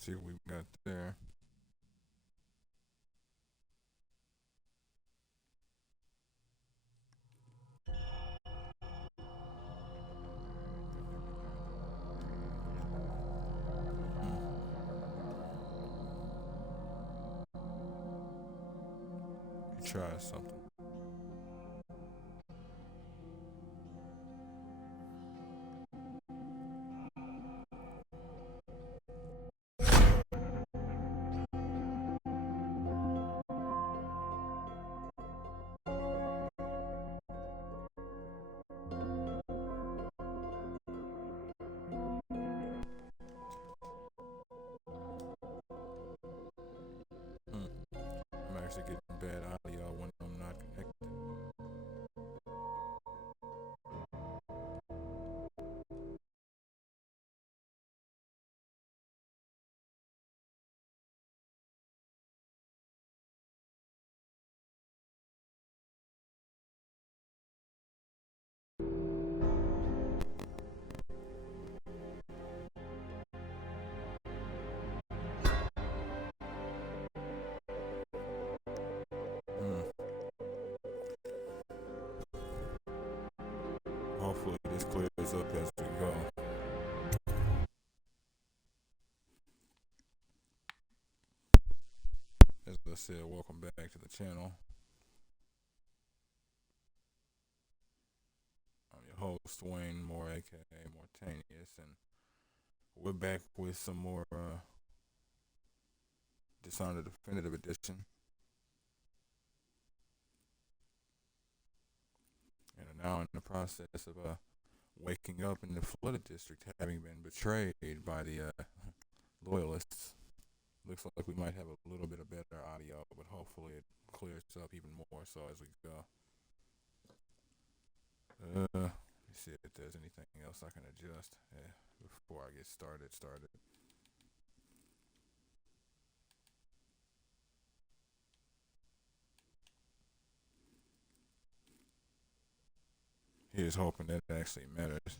See what we got there. Try something. I'm actually getting bad audio when I'm not connected. Hopefully this clears up as we go. As I said, welcome back to the channel. I'm your host, Wayne Moore, aka Mortanius, and we're back with some more Dishonored Definitive Edition. And are now in the process of waking up in the flooded district, having been betrayed by the loyalists. Looks like we might have a little bit of better audio, but hopefully it clears up even more so as we go. Let me see if there's anything else I can adjust before I get started. Here's hoping that it actually matters.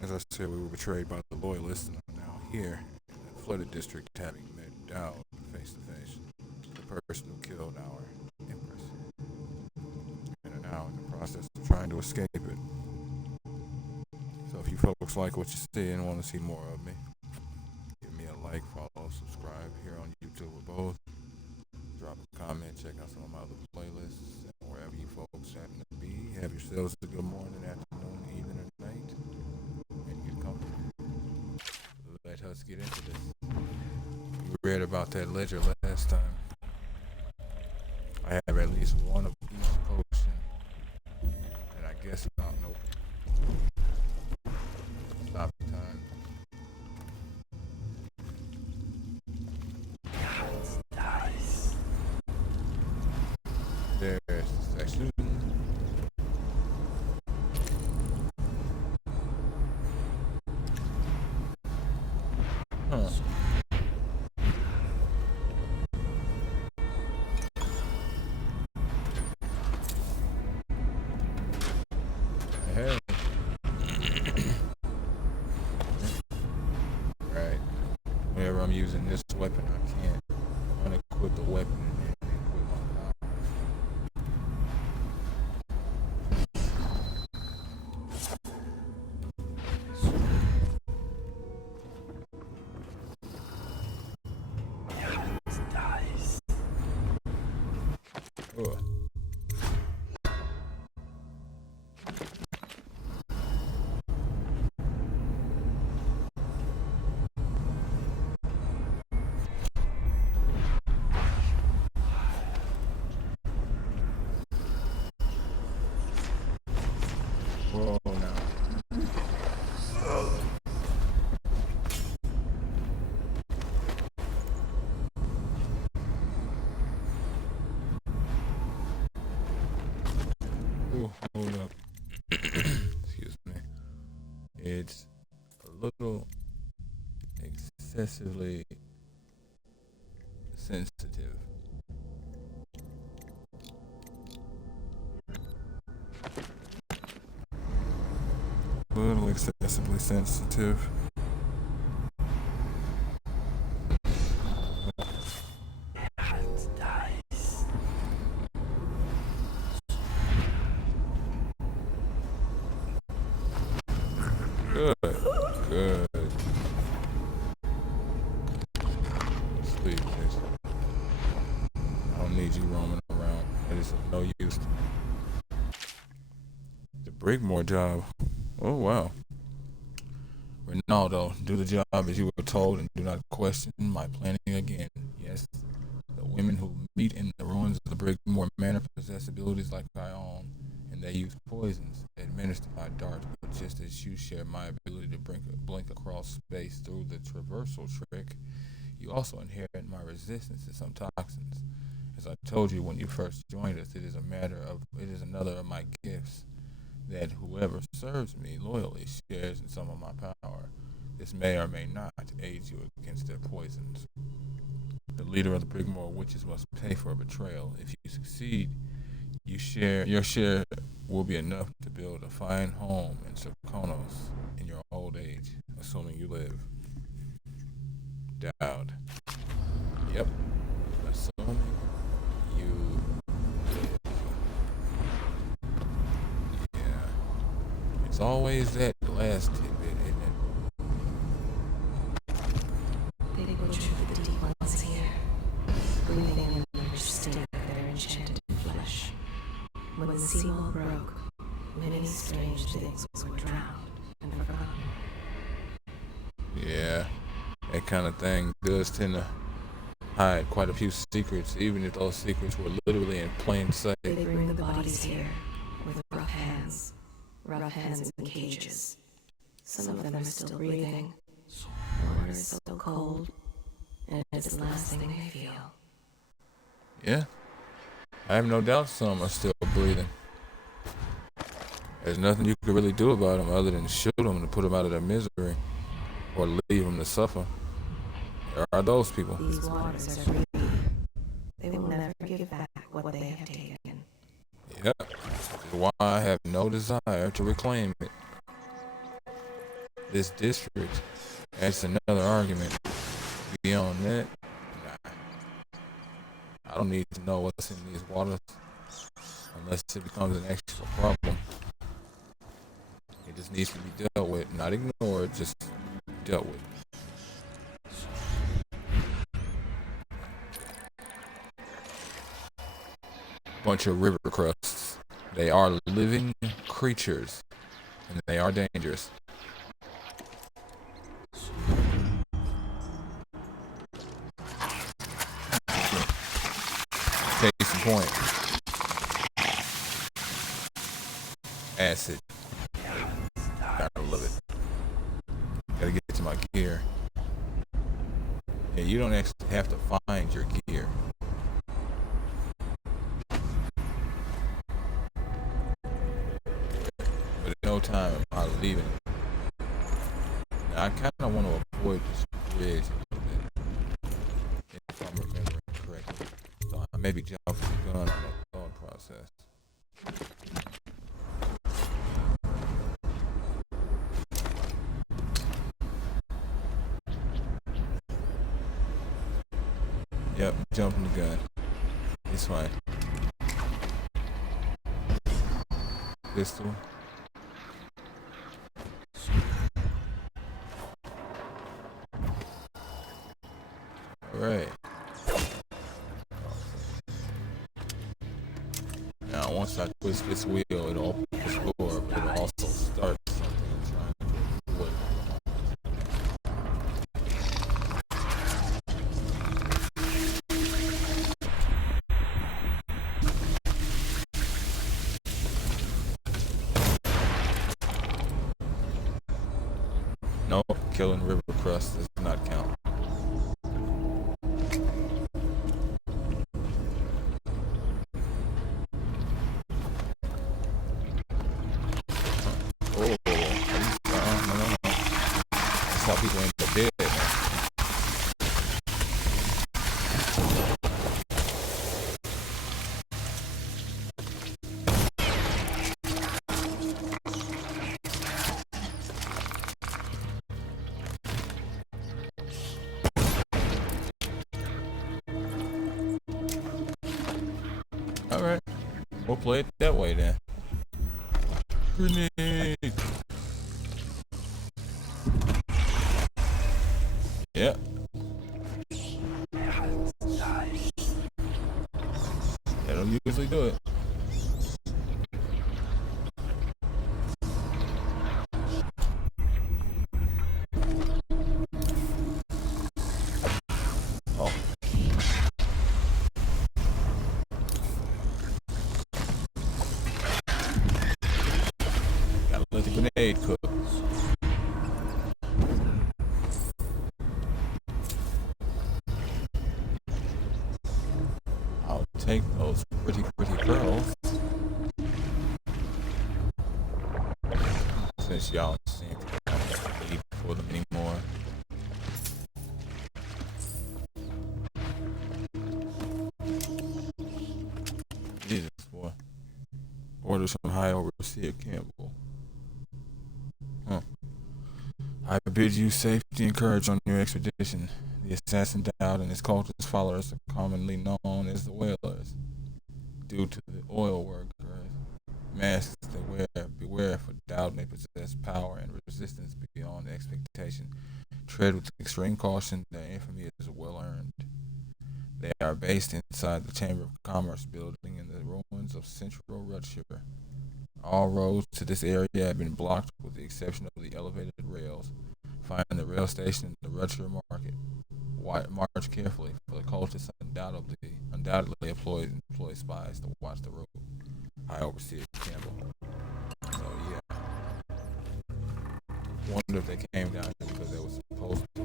As I said, we were betrayed by the loyalists and are now here in the flooded district, having met Dowd face to face, the person who killed our empress, and are now in the process of trying to escape it. So if you folks like what you see and want to see more of me, give me a like, follow, subscribe here on YouTube or both. Drop a comment, check out some of my other playlists, and wherever you folks happen to be, have yourselves a good morning, afternoon, evening, or night, and get comfortable. Let us get into this. We read about that ledger last time. I have at least one of each potion, and I guess about nope. Stop time. Nice. There's the section. Hey. Right. Whenever I'm using this weapon, I can't unequip the weapon and then equip my knowledge. Nice. Ugh. Whoa, now. Ooh, hold up. Excuse me. It's a little excessively sensitive. A little excessively excessively sensitive. Good, good. Sleep, Jason. I don't need you roaming around. It is of no use. The Brigmore job. Oh wow. Ronaldo, do the job as you were told and do not question my planning again. Yes, the women who meet in the ruins of the Brigmore Manor possess abilities like I own, and they use poisons administered by darts. But just as you share my ability to blink across space through the traversal trick, you also inherit my resistance to some toxins. As I told you when you first joined us, it is another of my gifts that whoever serves me loyally shares in some of my power. This may or may not aid you against their poisons. The leader of the Brigmore witches must pay for a betrayal. If you succeed, your share will be enough to build a fine home in Serkonos in your old age, assuming you live. Dowd. Yep. Assuming you live. Yeah. It's always that last tidbit, isn't it? They butcher the deep ones here, breathing in the rich stink of their enchanted flesh. When the seawall broke, many strange things were drowned and forgotten. Yeah, that kind of thing does tend to hide quite a few secrets, even if those secrets were literally in plain sight. They bring the bodies here with rough hands in cages. Some of them are still breathing. The water is so cold, and it's the last thing they feel. Yeah, I have no doubt some are still breathing. There's nothing you could really do about them other than shoot them to put them out of their misery, or leave them to suffer. There are those people. These waters are free. They will never give back what they have taken. Yep, which is why I have no desire to reclaim it. This district, that's another argument. Beyond that, nah. I don't need to know what's in these waters unless it becomes an actual problem. It just needs to be dealt with, not ignored, just dealt with. Bunch of river crusts. They are living creatures, and they are dangerous. Case in point. Acid. Gotta love it. Gotta get to my gear. Yeah, you don't actually have to find your gear. But at no time am I leaving. Now, I kind of want to avoid this bridge a little bit, if I'm remembering correctly. So I may be jumping the gun on that thought process. Yep, jumping the gun. It's fine. Pistol. Alright. Now once I twist this wheel, it'll open this door, but it'll also start something I'm trying to avoid. No, killing river crust does not count. Oh, no. That's how people end up dead, man. Alright. We'll play it that way then. Grenade! Yep. That'll usually do it. Oh. Gotta let the grenade cook. I'll take those pretty pearls. Since y'all seem to have need for them anymore. Jesus, boy. Orders from High Overseer Campbell. Huh. I bid you safety and courage on your expedition. The assassin Dowd and his cultist followers are commonly known as the Whalers. Due to the oil workers' masks they wear, beware, for Dowd may possess power and resistance beyond expectation. Tread with extreme caution, their infamy is well earned. They are based inside the Chamber of Commerce building in the ruins of Central Russia. All roads to this area have been blocked with the exception of the elevated rails. Find the rail station in the Rutger Market. March carefully, for the cultists undoubtedly employ spies to watch the road. High Overseer Campbell. So yeah. Wonder if they came down here because they were supposed to,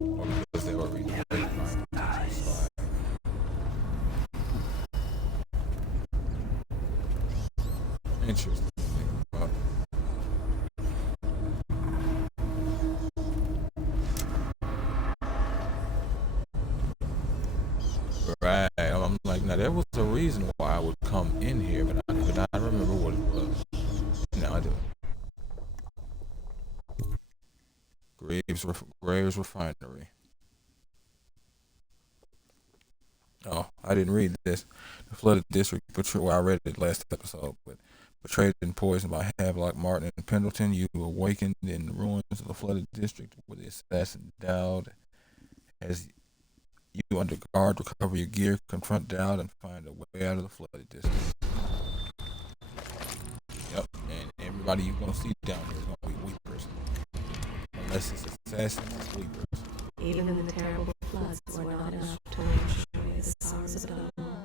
or because they were reading the grapevine potential spy. Interesting. Right. I'm like, now there was a reason why I would come in here, but I could not remember what it was. Now I do. Graves Refinery. Oh, I didn't read this. The flooded district portrayed. Well, I read it last episode, but betrayed and poisoned by Havelock, Martin, and Pendleton, you awakened in the ruins of the flooded district where the assassin Dowd. As you under guard, recover your gear, confront Dowd, and find a way out of the flooded district. Yep, and everybody you're gonna see down here is gonna be weepers. Unless it's assassins, it's weepers. Even in the terrible floods were not enough to enjoy the sorrows of it alone.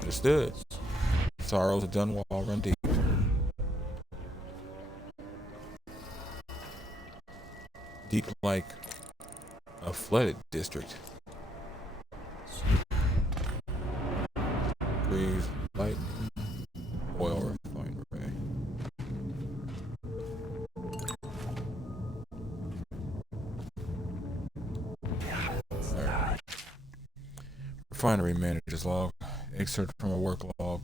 Understood. Sorrows of Dunwall run deep. Deep like a flooded district. Greaves Lightning Oil Refinery. Right. Refinery manager's log. Excerpt from a work log.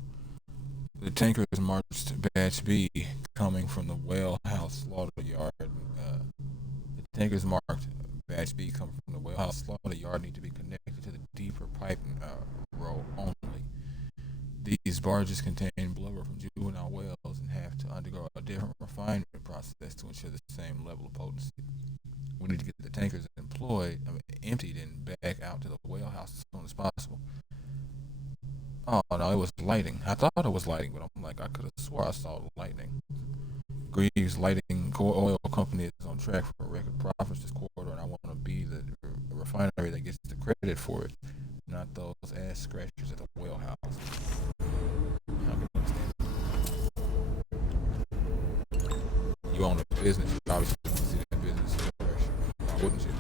The tankers marched Batch B, coming from the Whale House Slaughter Yard. The tankers marked Batch B, coming from the Whale House Slaughter Yard, need to be connected to the deeper pipe row only. These barges contain blubber from juvenile whales and have to undergo a different refinement process to ensure the same level of potency. We need to get the tankers emptied and back out to the whale house as soon as possible. Oh no, it was lighting. I thought it was lighting, but I'm like, I could have swore I saw lightning. Greaves Lighting Oil Company is on track for record profits this quarter, and I want to be the refinery that gets the credit for it, not those ass scratchers at the whale house. You own a business, you obviously want to see that business flourish. Why wouldn't you?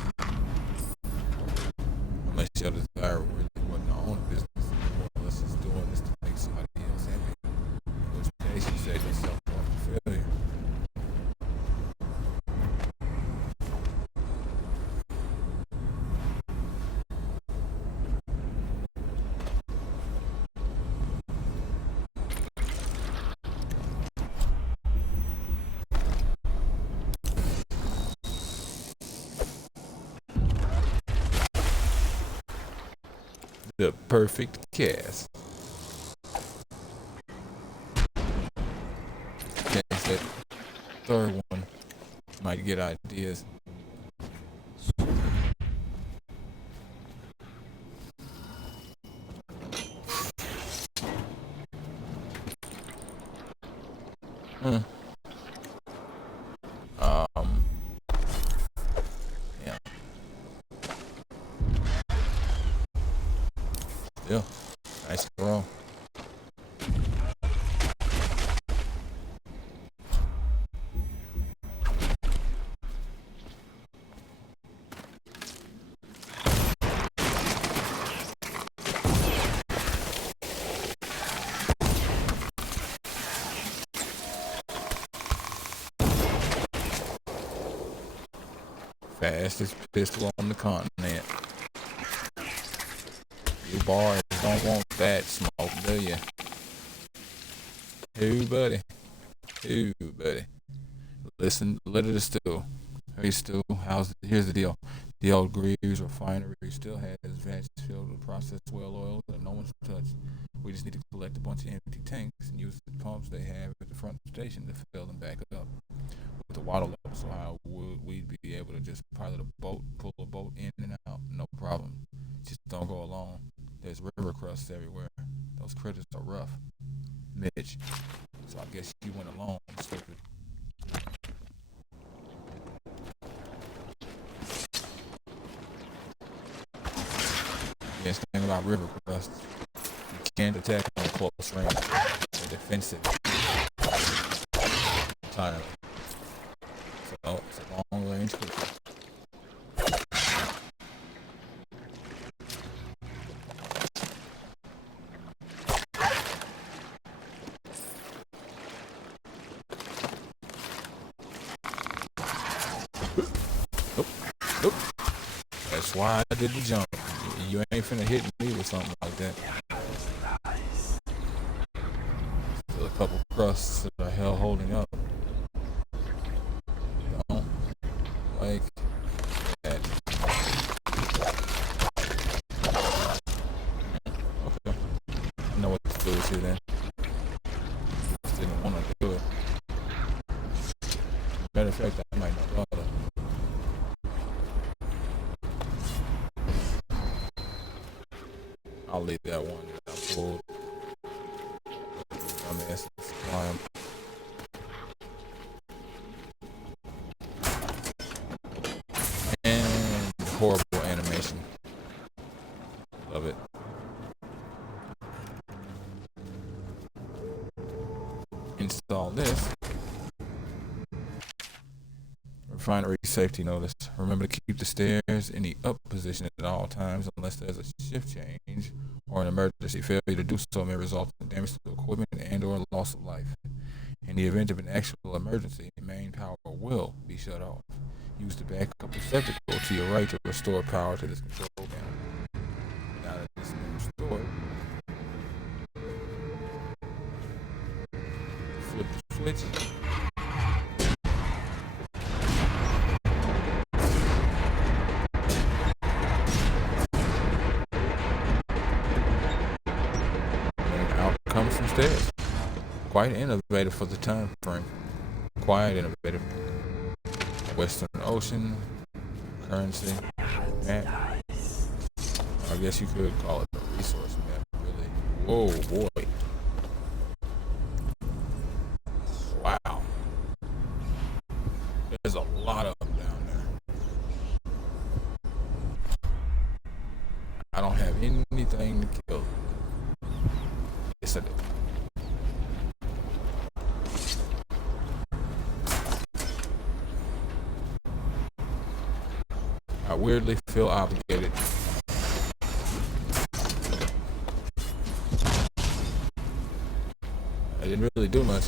Unless your desire really wasn't to own a business, unless it's doing this to make somebody else happy. In which case you set yourself up for failure. The perfect cast. Chance that third one might get ideas. Hmm. Yeah. Still, nice roll. Fastest pistol on the continent. You boys don't want that smoke, do you? Who, buddy? Who, buddy? Listen, let it stew. Hey, Stu, here's the deal. The old Greaves refinery still has vats filled with processed well oil that no one's touched. We just need to collect a bunch of empty tanks and use the pumps they have at the front station to fill them back up. With the water level so high, we'd be able to just pilot a boat, pull a boat in and out, no problem. Just don't go alone. There's river crusts everywhere. Those critters are rough. Mitch. So I guess you went alone, stupid. Yes, the thing about river crusts, you can't attack them at close range. They're defensive. Entirely. So it's a long range creature. Nope. That's why I did the jump. You ain't finna hit me with something like that. Still a couple crusts that are hell holding up. Don't like that. Okay. I know what to do with you then. Just didn't want to do it. Matter of fact, I might not bother. I'll leave that one that I pulled. Dumbass climb. And horrible animation. Love it. Install this. Refinery safety notice. Remember to keep the stairs in the up position at all times unless there's a shift change or an emergency. Failure to do so may result in damage to equipment and or loss of life. In the event of an actual emergency, main power will be shut off. Use the backup receptacle to your right to restore power to this control panel. Now that this is restored, flip the switch. Comes from stairs. Quite innovative for the time frame. Quite innovative. Western Ocean, currency, map. I guess you could call it a resource map, really. Whoa, boy. Wow. There's a lot of them down there. I don't have anything to kill. Yes, I do. I weirdly feel obligated. I didn't really do much.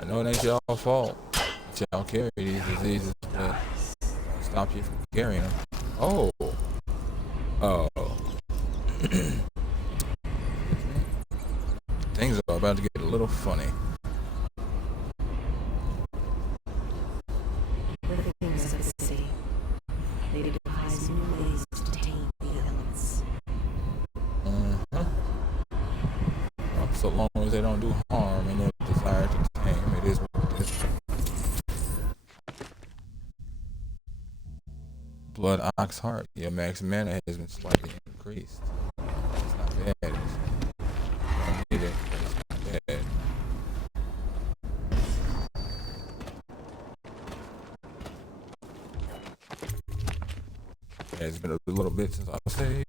I know it ain't y'all fault that y'all carry these diseases, but don't stop you from carrying them. Oh. Things are about to get a little funny. The things of the city. They devise new ways to tame the elements. Well, so long as they don't do harm and their desire to tame, it is what it is. Blood Ox Heart, your max mana has been slightly increased. It's not bad. You don't need it, but it's not bad. It's been a little bit since I saved.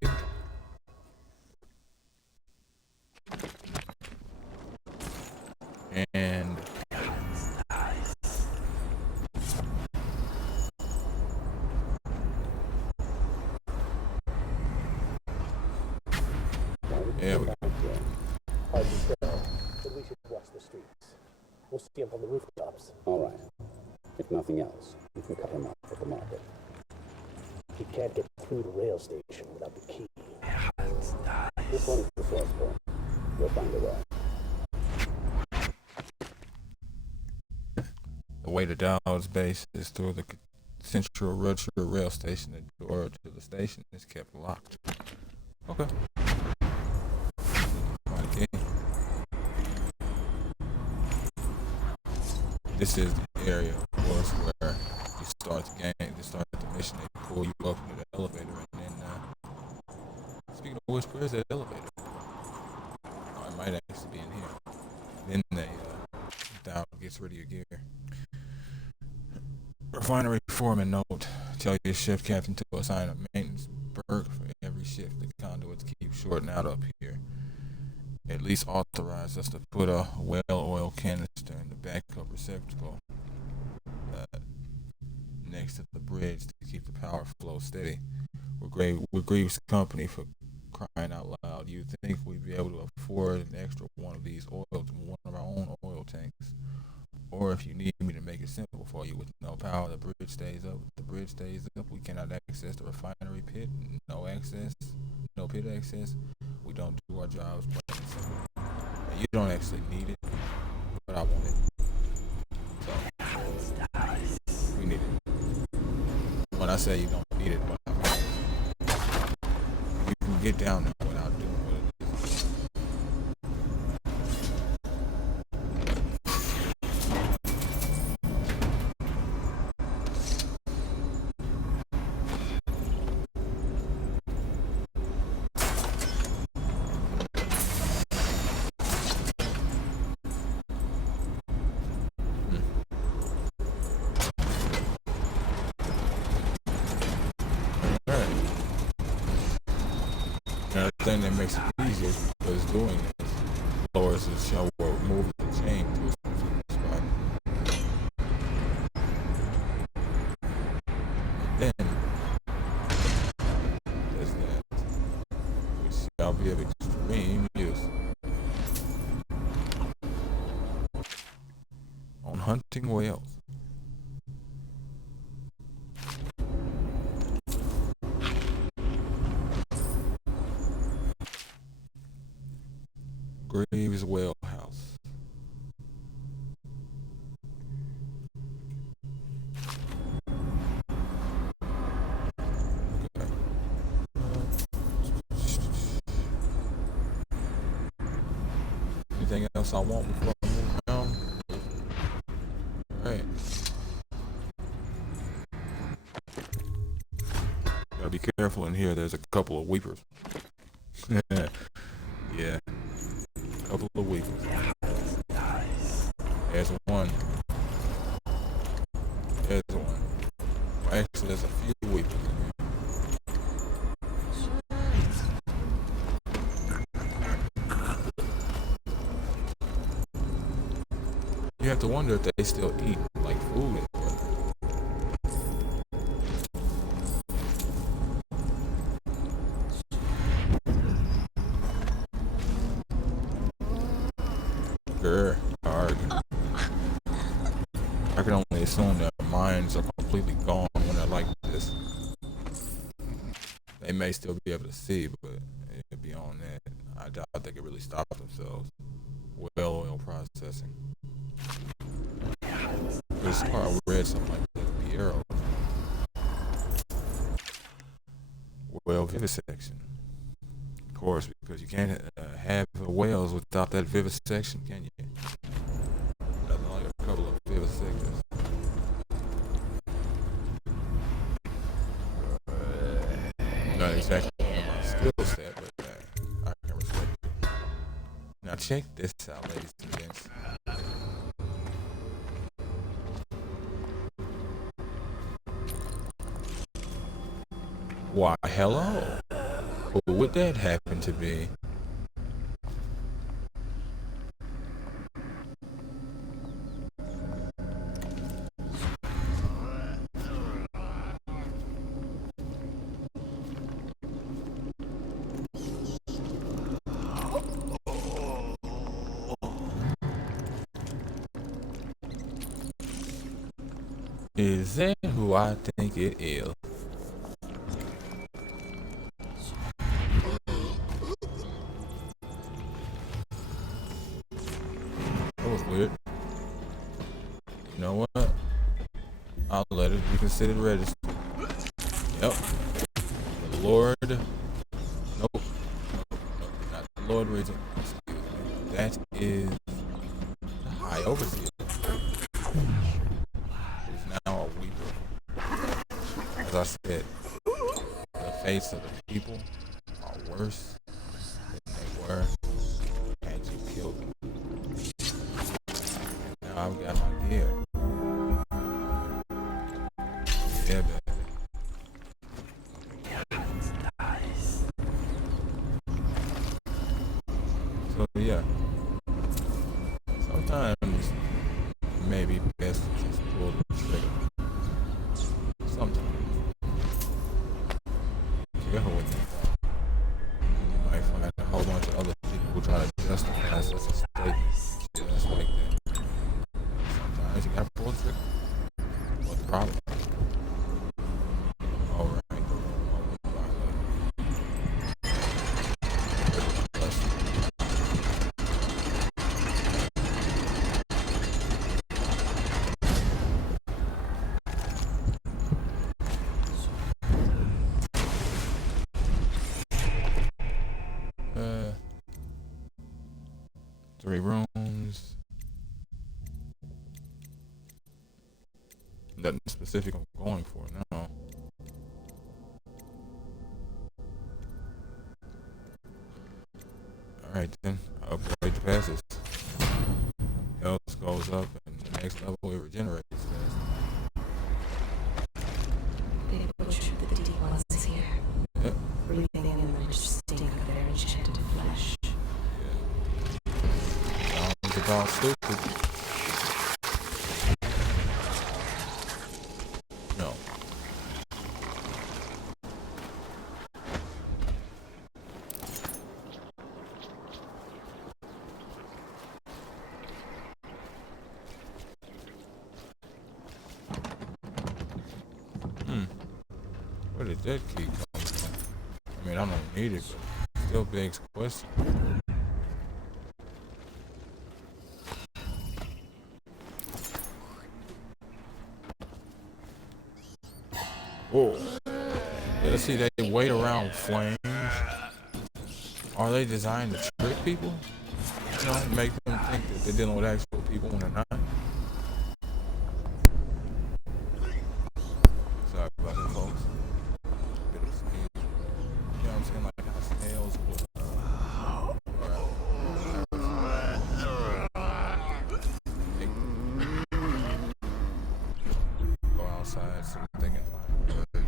And yeah, we go. Hard to tell, but we should watch the streets. We'll see him from the rooftops. All right. If nothing else, you can cut him off at the market. He can't get through the rail station without the key. This one is the source point. You'll find a way. The way to Dowd's base is through the Central Rail Station. The door to the station is kept locked. Okay. Okay. This is the area, of course, where you start the game, you start the mission, they pull you up into the elevator, and then, speaking of which, where's that elevator? Oh, it might actually be in here. Then Dowd gets rid of your gear. Refinery foreman note: tell your shift captain to assign a maintenance berg for every shift. The conduits keep shorting out up here. At least authorize us to put a well oil canister in the backup receptacle next to the bridge to keep the power flow steady. We're Greaves Company, for crying out loud. You think we'd be able to afford an extra one of these one of our own oil tanks? Or if you need me to make it simple for you, with no power, the bridge stays up. If the bridge stays up, we cannot access the refinery pit. No access, no pit access. We don't do our jobs plain and simple. And you don't actually need it, but I want it. So, we need it. When I say you don't need it, but I want it. You can get down there without doing what it is. Another thing that makes it easier because doing this lowers the show or moves the chain to a specific spot. And then there's that, which shall be of extreme use on hunting whales. Graves Whale House. Okay. Anything else I want before I move around? Alright. Gotta be careful in here, there's a couple of weepers. Yeah. Couple of weeks. There's one. There's one. Well, actually, there's a few weeks. You have to wonder if they still eat like food and stuff. Hard. I can only assume their minds are completely gone when they're like this. They may still be able to see, but beyond that, I doubt they can really stop themselves. Well oil processing. This car, I read something like that. Piero. Well vivisection. Of course, because you can't have whales without that vivisection, can you? Nothing like a couple of vivisectors. Not exactly my skill set, but I can respect it. Now check this out, ladies and gents. Why, hello. Who would that happen to be? Is that who I think it is? That was weird. You know what? I'll let it be considered registered. Yep. The Lord. Nope. Nope. Not the Lord Regent. Excuse me. That is the High Overseer. Who's now a weeper. As I said, the fates of the people are worse than they were had you killed them. And now I've got my gear. Yeah, baby. So yeah, sometimes it may be best to just pull the trigger. Sometimes. Careful with that. You might find a whole bunch of other people who try to justify such a statement. Just like that. Sometimes you gotta pull the trigger. What's the problem? Alright. Three rooms. Nothing specific I'm going for now. Alright then, upgrade the passes. Health goes up and the next level it regenerates fast. They butchered the deep ones here, Yep. breathing in the rich stink of their enchanted flesh. Sounds about stupid. No. Where did that key come from? I mean, I don't need it, but still begs question. Whoa. Yeah, see, they wait around flames. Are they designed to trick people? You know, make them think that they're dealing with actual people when they're not? Sorry about that, folks. Bit of a sneeze. You know what I'm saying? Like how snails would. Go outside, see what they can find. Birds.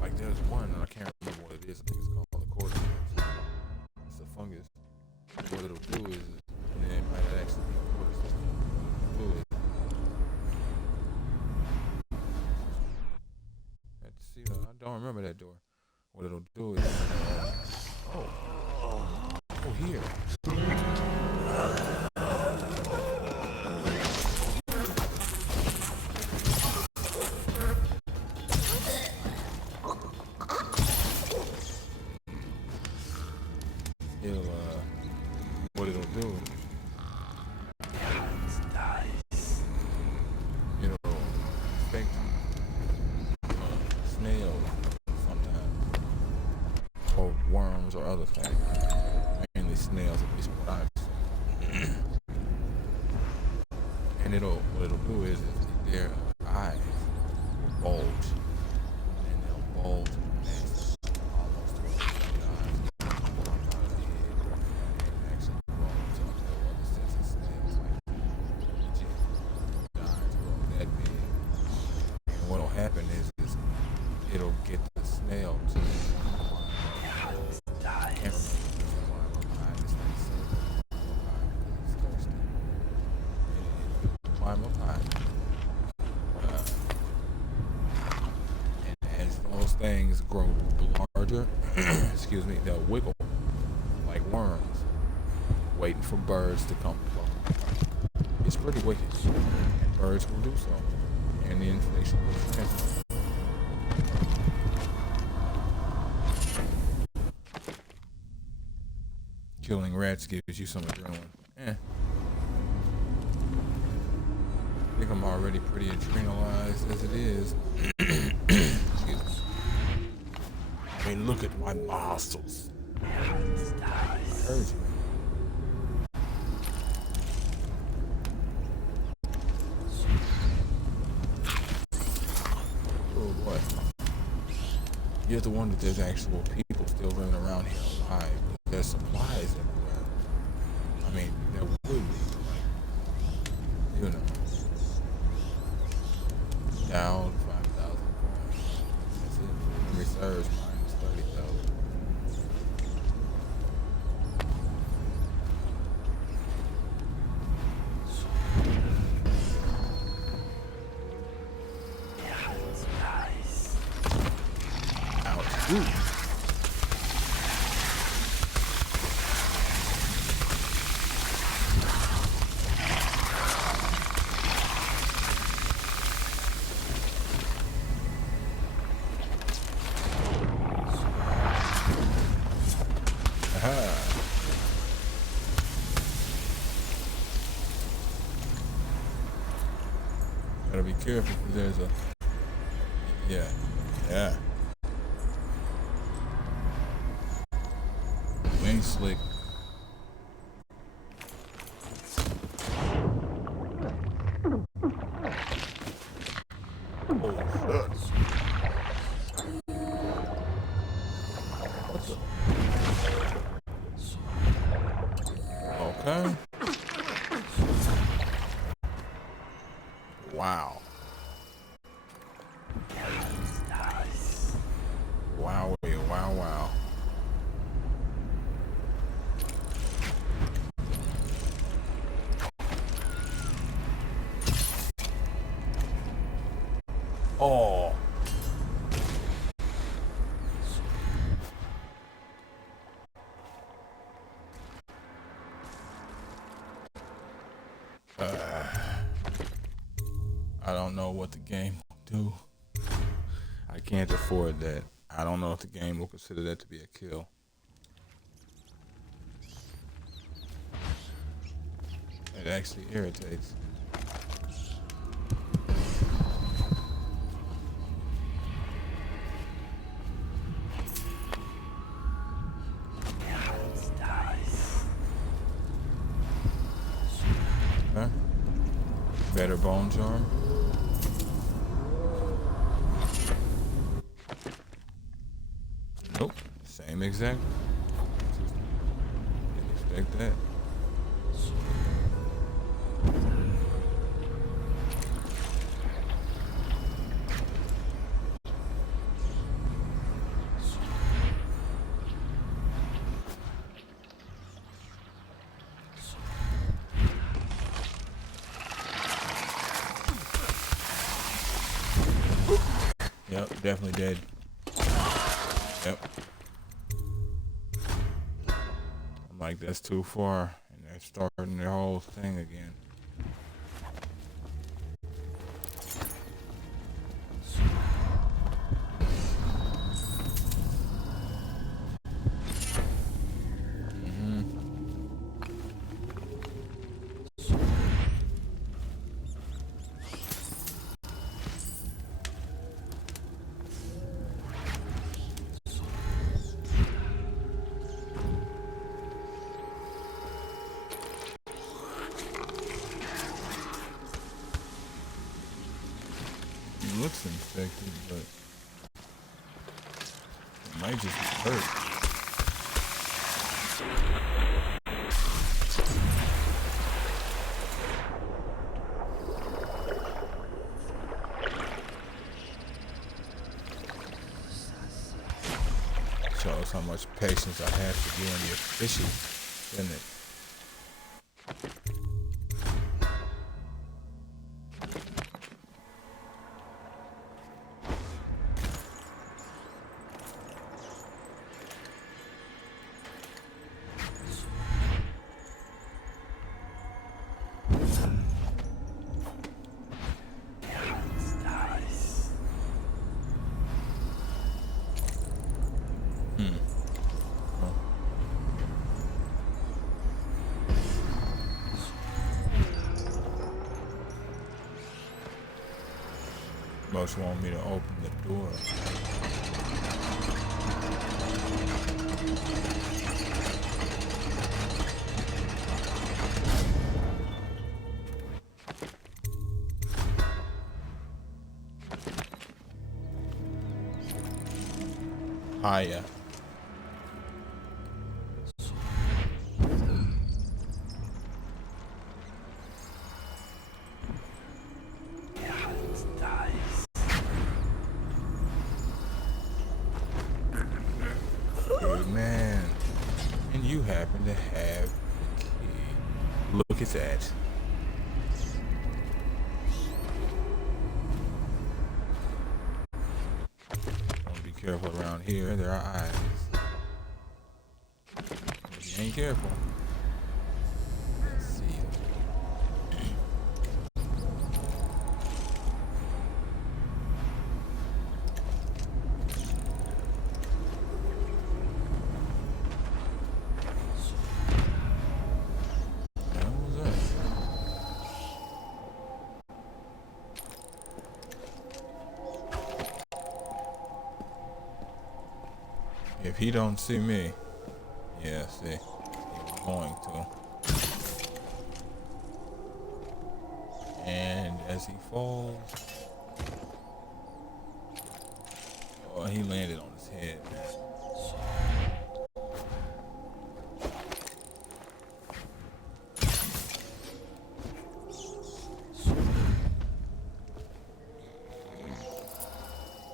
Like there's one, I can't remember what it is. I think it's called the cordyceps. It's a fungus. What it'll do is, and then it might actually be a cordyceps. Do it. Let's see. I don't remember that door. what it'll do is, oh, here. It'll, what it'll do, it'll affect snails sometimes, or worms or other things. Mainly snails, at least what I've seen. And what it'll do is their eyes will bulge, and they'll bulge next, almost to the eyes come out of the head, and actually bulge up to other sets of snails, like legit. The eyes grow that big, and what'll happen is it'll get the snail to climb up high. And as those things grow larger, excuse me, they'll wiggle like worms, waiting for birds to come pluck. It's pretty wicked, and birds will do so, and the inflation will transfer. Killing rats gives you some adrenaline. I think I'm already pretty adrenalized as it is. Excuse me. I mean, look at my muscles. I heard you. Oh boy. You have to wonder if there's actual people still living around here alive. There's supplies everywhere. I mean, there would be. You know. Down 5,000 coins. That's it. Reserves minus 30,000. Ouch. Ooh. Gotta be careful because there's a yeah. You ain't slick. Oh shit. What the? Okay. Wow. Wow, wow. Oh. I don't know what the game will do. I can't afford that. I don't know if the game will consider that to be a kill. It actually irritates. Huh? Better bone charm? Nope. Same exact. Didn't expect that. Yep, definitely dead. Yep. I'm like, that's too far, and they're starting their whole thing again. It looks infected, but it might just be hurt. Shows how much patience I have to be in the official, isn't it? Most want me to open the door. Hiya. Good man. And you happen to have the key. Look at that. Don't be careful around here. There are eyes. If you ain't careful. Let's see. If he don't see me, yeah, see, he was going to. And as he falls, oh, he landed on his head, man.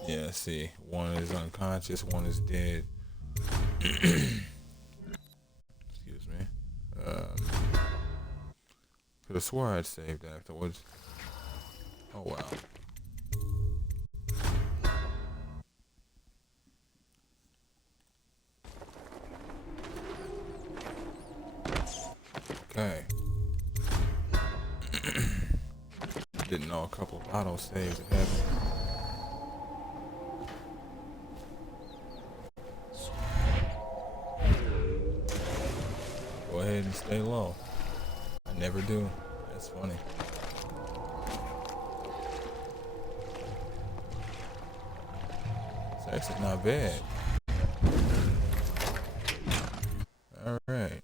Yeah, see, one is unconscious, one is dead. Excuse me. Could have swore I'd saved afterwards. Oh wow. Okay. Didn't know a couple of auto saves had happened. Go ahead and stay low. I never do. That's funny. It's actually not bad. Alright.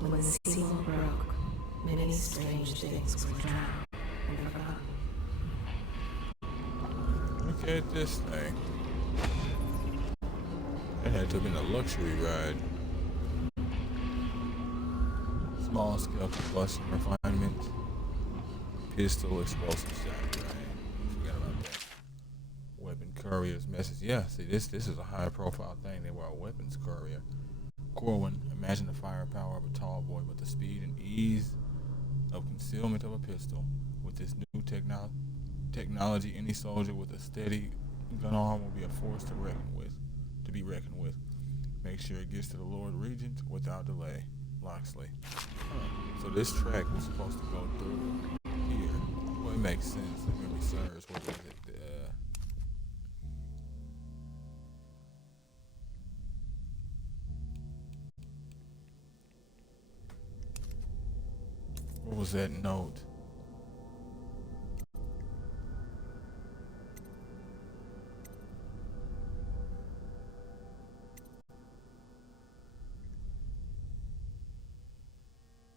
When the seawall broke, many strange things were drowned and forgotten. Look at this thing. That had to have been a luxury ride. Small scale combustion refinement. Pistol explosive shot. Right? Forgot about that. Weapon courier's message. Yeah, see this is a high profile thing. They were a weapons courier. Corwin, imagine the firepower of a tall boy with the speed and ease of concealment of a pistol. With this new technology, any soldier with a steady gun arm will be a force to be reckoned with. Make sure it gets to the Lord Regent without delay. Loxley. So this track was supposed to go through here. Well, it makes sense. If memory serves. What is it? What was that note?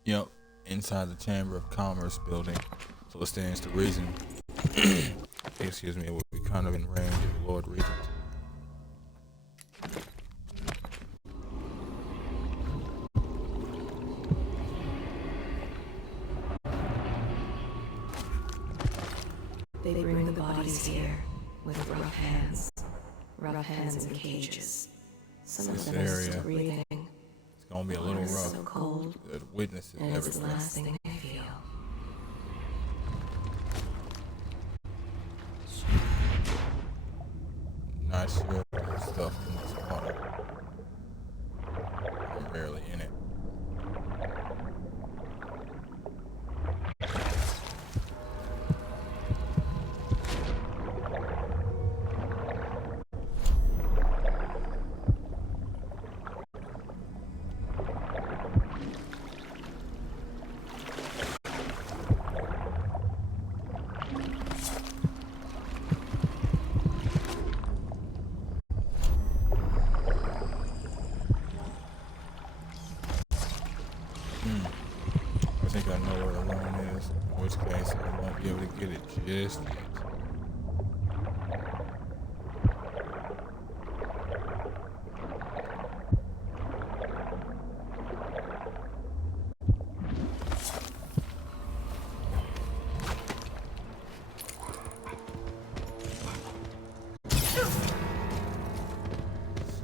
Yep, inside the Chamber of Commerce building. So it stands to reason, excuse me, it would be kind of in range of the Lord Regent. They bring the bodies here with rough hands in cages. Some of This them are still area. breathing. It's gonna be a little Water's rough. so cold, Witnesses and it's the everywhere. last thing I feel. Not sure if there's stuff in this water. I'm barely in it. I think I know where the one is, in which case I won't be able to get it just yet.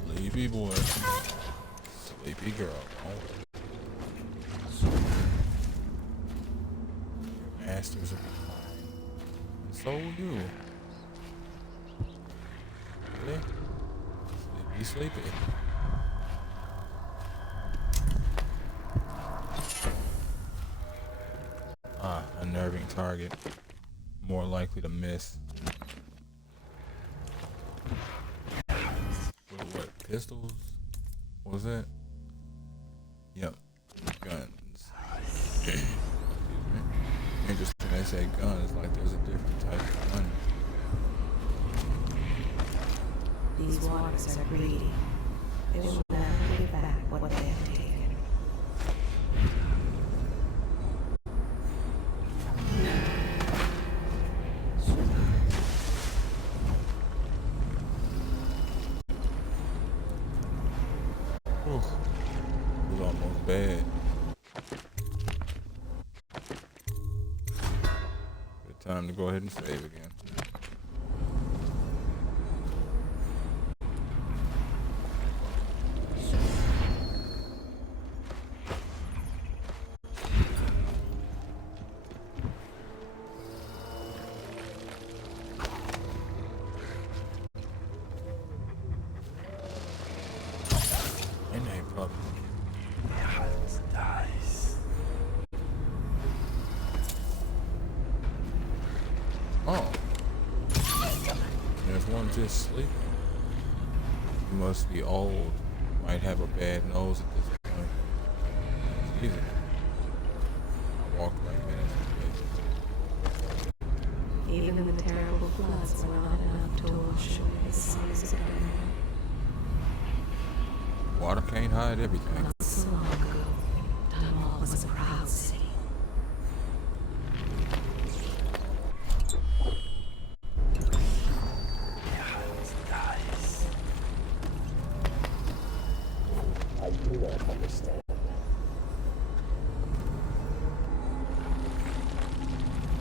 Sleepy boy. Sleepy girl. Oh. Masters of the mind. And so will you. Really? Sleepy, sleepy. Unnerving target. More likely to miss. What, pistols? What was that? Yep. Guns. Excuse me. Interesting they say guns, like there's a different type of gun. These waters are greedy. They will never give back what they have taken. Whew. It was almost bad. Good time to go ahead and save again. And they probably oh. There's one just sleeping. He must be old. Might have a bad nose at this point. It's easy. I walked right past his face. Even the terrible floods were not enough to wash away the sons of God. Water can't hide everything. Not so long ago, Dunwall was a proud city. I do not understand.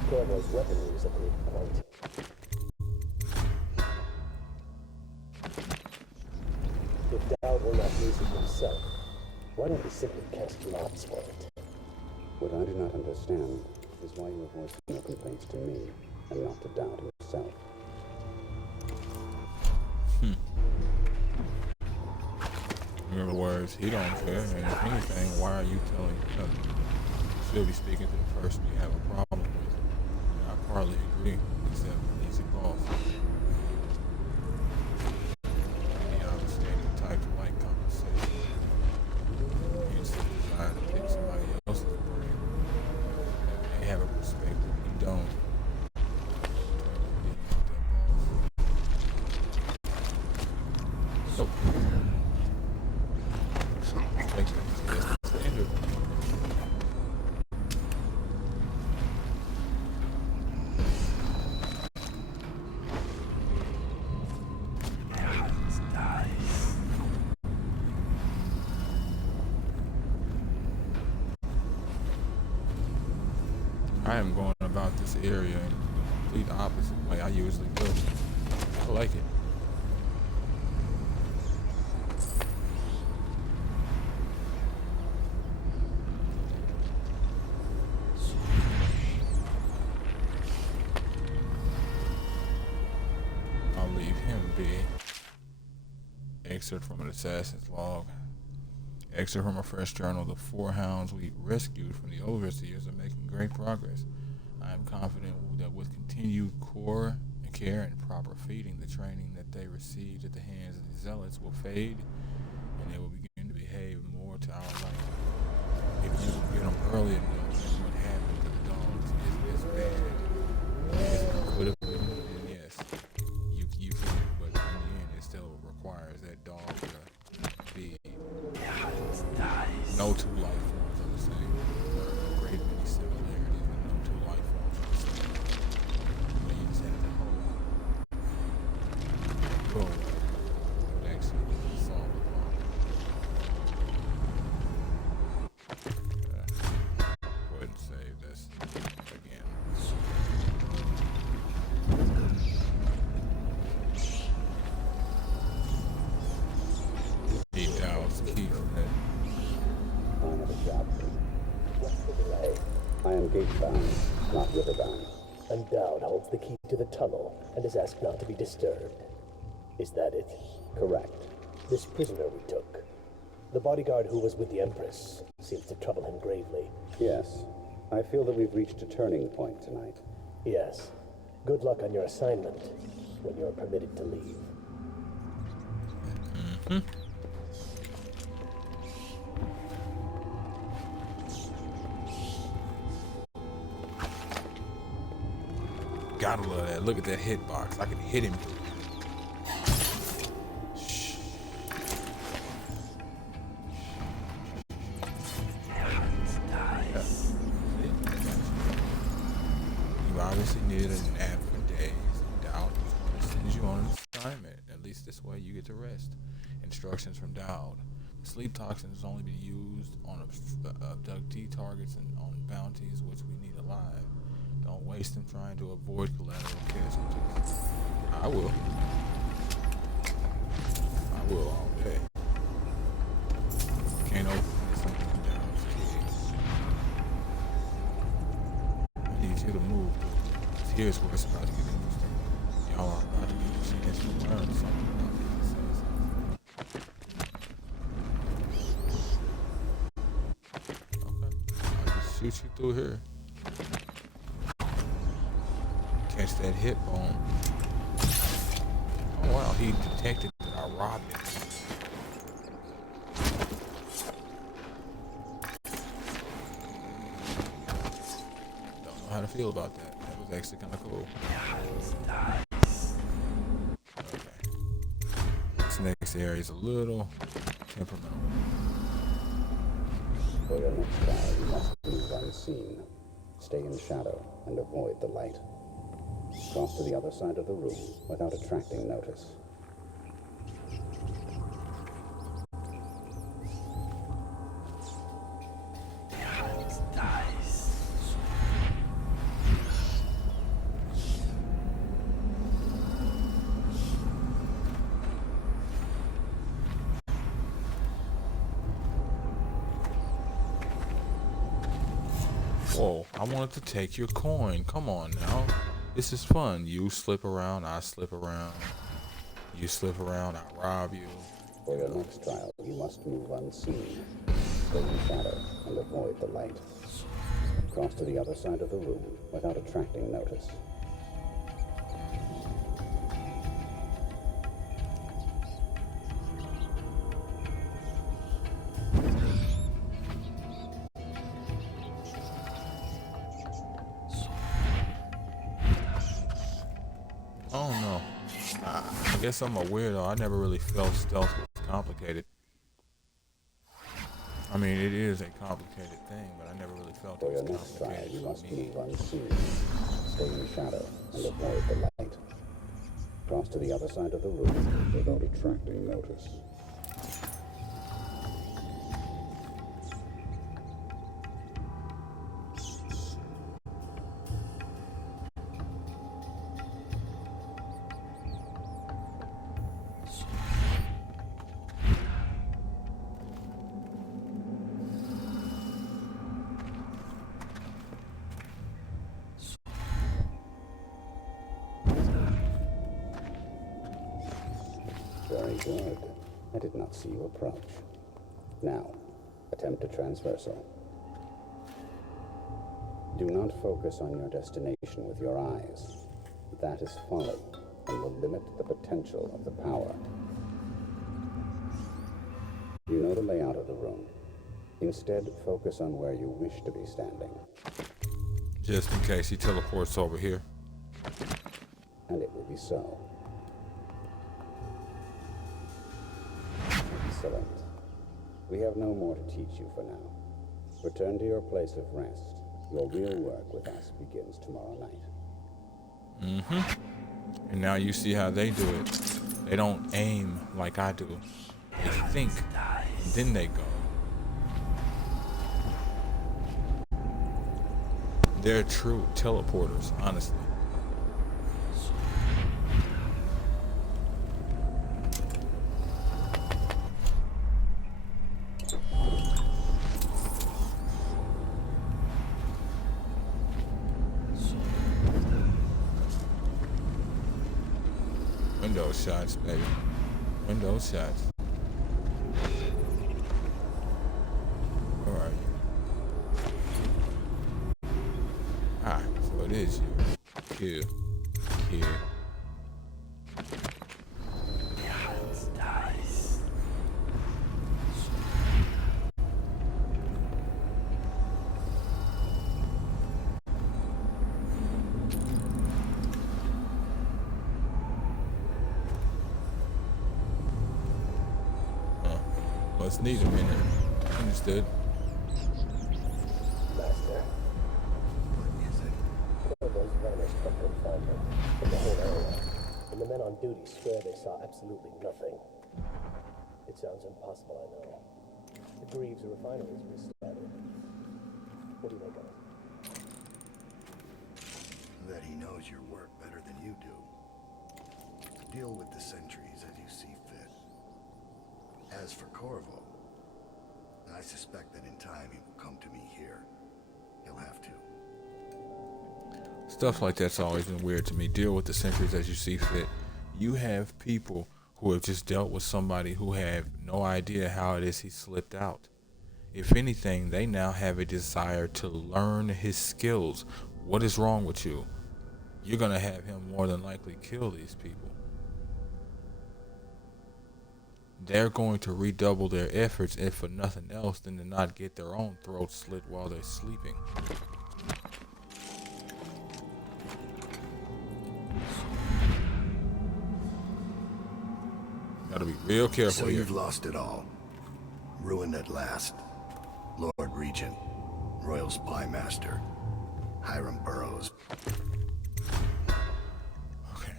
Corvo's weaponry is of great quality. If Dowd will not use it himself, why don't we simply cast lots for it? What I do not understand is why you are voicing your complaints to me. and not to doubt himself. In other words, he don't care, and if anything, why are you telling him? You should be speaking to the person you have a problem with. And I partly agree, except he's your boss. The outstanding type of like compensation. Hence the desire to pick somebody else's brain. They have a perspective, he don't. So, take it as the standard. I am going about this area in the complete opposite way I usually do. I like it. I'll leave him be. Excerpt from an assassin's log. Excerpt from a fresh journal. The 4 hounds we rescued from the overseers are making great progress. I am confident that with continued care and proper feeding, the training that they received at the hands of the zealots will fade, and they will begin to behave more to our liking. If you get them early enough, what happened to the dogs isn't as bad as it could have been, and yes, you can, but in the end, it still requires that dog to be. No two life forms are the same. There are a great many similarities, but no two life forms are the same. But you just have to hold. Go away. Would actually solve the problem. Go ahead and save this again. Deep down's key for that. I have a job for you. What's the delay? I am gate-bound, not river-bound. And Dowd holds the key to the tunnel and is asked not to be disturbed. Is that it? Correct. This prisoner we took, the bodyguard who was with the Empress, seems to trouble him gravely. Yes. I feel that we've reached a turning point tonight. Yes. Good luck on your assignment when you're permitted to leave. Gotta love that. Look at that hitbox. I can hit him through it. Shh. Yeah. See? You obviously needed a nap for days. Dowd was going to send you on an assignment. At least this way you get to rest. Instructions from Dowd. Sleep toxins only be used on abductee targets and on bounties which we need alive. Don't waste them trying to avoid collateral casualties. I will. I will all day. Can't open something downstairs. I need you to move. Here's where it's about to get interesting. Y'all are about to get a chance to learn something about the assassins. Okay. I'll just shoot you through here. Catch that hip bone. Oh wow, he detected that I robbed him. Don't know how to feel about that. That was actually kind of cool. Okay. This next area is a little temperamental. For your next trial, you must move unseen. Stay in shadow and avoid the light. Cross to the other side of the room without attracting notice. Whoa, I wanted to take your coin. Come on now. This is fun. You slip around, I slip around. You slip around, I rob you. For your next trial, you must move unseen, stay in shadow, and avoid the light. Cross to the other side of the room without attracting notice. I don't know. I guess I'm a weirdo. I never really felt stealth was complicated. I mean, it is a complicated thing, but I never really felt For it your was next trial, complicated you for must me. move unseen, stay in shadow, and avoid the light. Cross to the other side of the room without attracting notice. Very good. I did not see you approach. Now, attempt a transversal. Do not focus on your destination with your eyes. That is folly and will limit the potential of the power. You know the layout of the room. Instead, focus on where you wish to be standing. Just in case he teleports over here. And it will be so. Excellent. We have no more to teach you for now. Return to your place of rest. Your real work with us begins tomorrow night. And now you see how they do it. They don't aim like I do. They think, and then they go. They're true teleporters, honestly. Window shots, baby. Window shots. Where are you? Ah, so it is you. Kill. Must need a minute. Understood. Master. What is it? Those vanished from confinement from the whole area, and the men on duty swear they saw absolutely nothing. It sounds impossible, I know. The Greaves refineries restarted. What do you make of it? That he knows your work better than you do. Deal with the sentries as you see fit. As for Corvo, I suspect that in time he will come to me here. He'll have to. Stuff like that's always been weird to me. Deal with the sentries as you see fit. You have people who have just dealt with somebody who have no idea how it is he slipped out. If anything, they now have a desire to learn his skills. What is wrong with you? You're going to have him more than likely kill these people. They're going to redouble their efforts, if for nothing else, than to not get their own throats slit while they're sleeping. Gotta be real careful So here. you've lost it all. Ruined at last. Lord Regent, Royal Spy Master, Hiram Burroughs. Okay.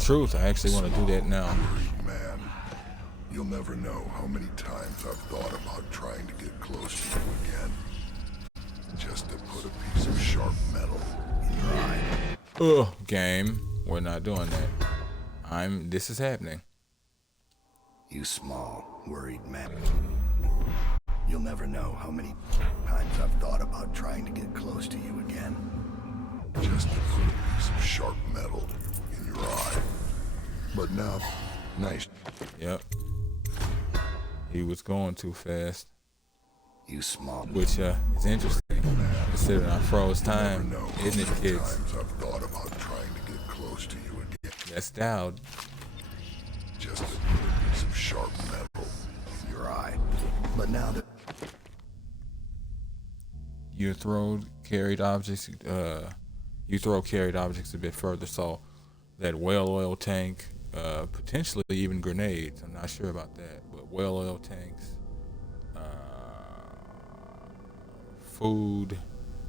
Truth, I actually want to do that now. Man, you'll never know how many times I've thought about trying to get close to you again. Just to put a piece of sharp metal in your eye. Ugh, game. We're not doing that. This is happening. You small, worried man. You'll never know how many times I've thought about trying to get close to you again. just to put a piece of sharp metal in your eye. But now, nice. Yep. He was going too fast. You small. Which is interesting. Considering I froze time, Never know isn't it, how many kids? times I've thought about trying to get close to you again. That's Dowd. Just to put a piece of sharp metal In your eye. But now that You throw carried objects. You throw carried objects a bit further, so that whale oil tank, potentially even grenades. I'm not sure about that, but whale oil tanks, food,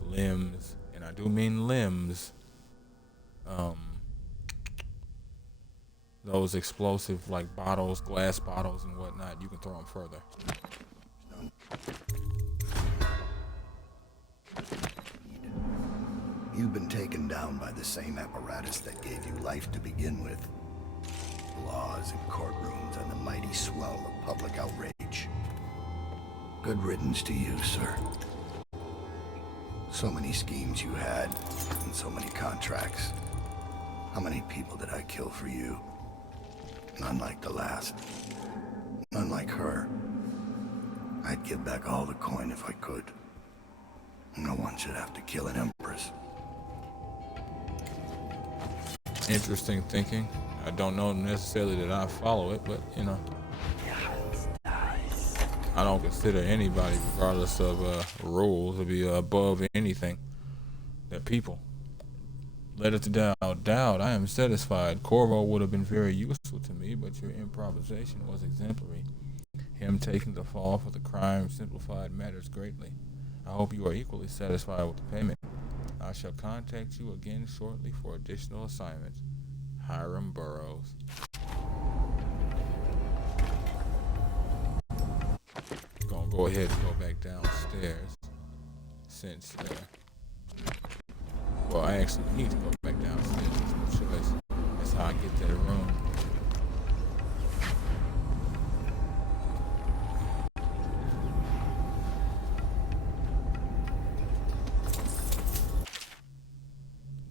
limbs, and I do mean limbs. Those explosive like bottles, glass bottles, and whatnot, you can throw them further. you've been taken down by the same apparatus that gave you life to begin with. Laws and courtrooms and the mighty swell of public outrage. Good riddance to you, sir. So many schemes you had, and so many contracts. How many people did I kill for you? None like the last. None like her. I'd give back all the coin if I could. No one should have to kill an empress. Interesting thinking. I don't know necessarily that I follow it, but you know, I don't consider anybody, regardless of rules, to be above anything. They're people. Letter to Dowd. Dowd, I am satisfied. Corvo would have been very useful to me, but your improvisation was exemplary. Him taking the fall for the crime simplified matters greatly. I hope you are equally satisfied with the payment. I shall contact you again shortly for additional assignments. Hiram Burrows. Gonna go ahead and go back downstairs since well, I actually need to go back downstairs. There's no choice. That's how I get to the room.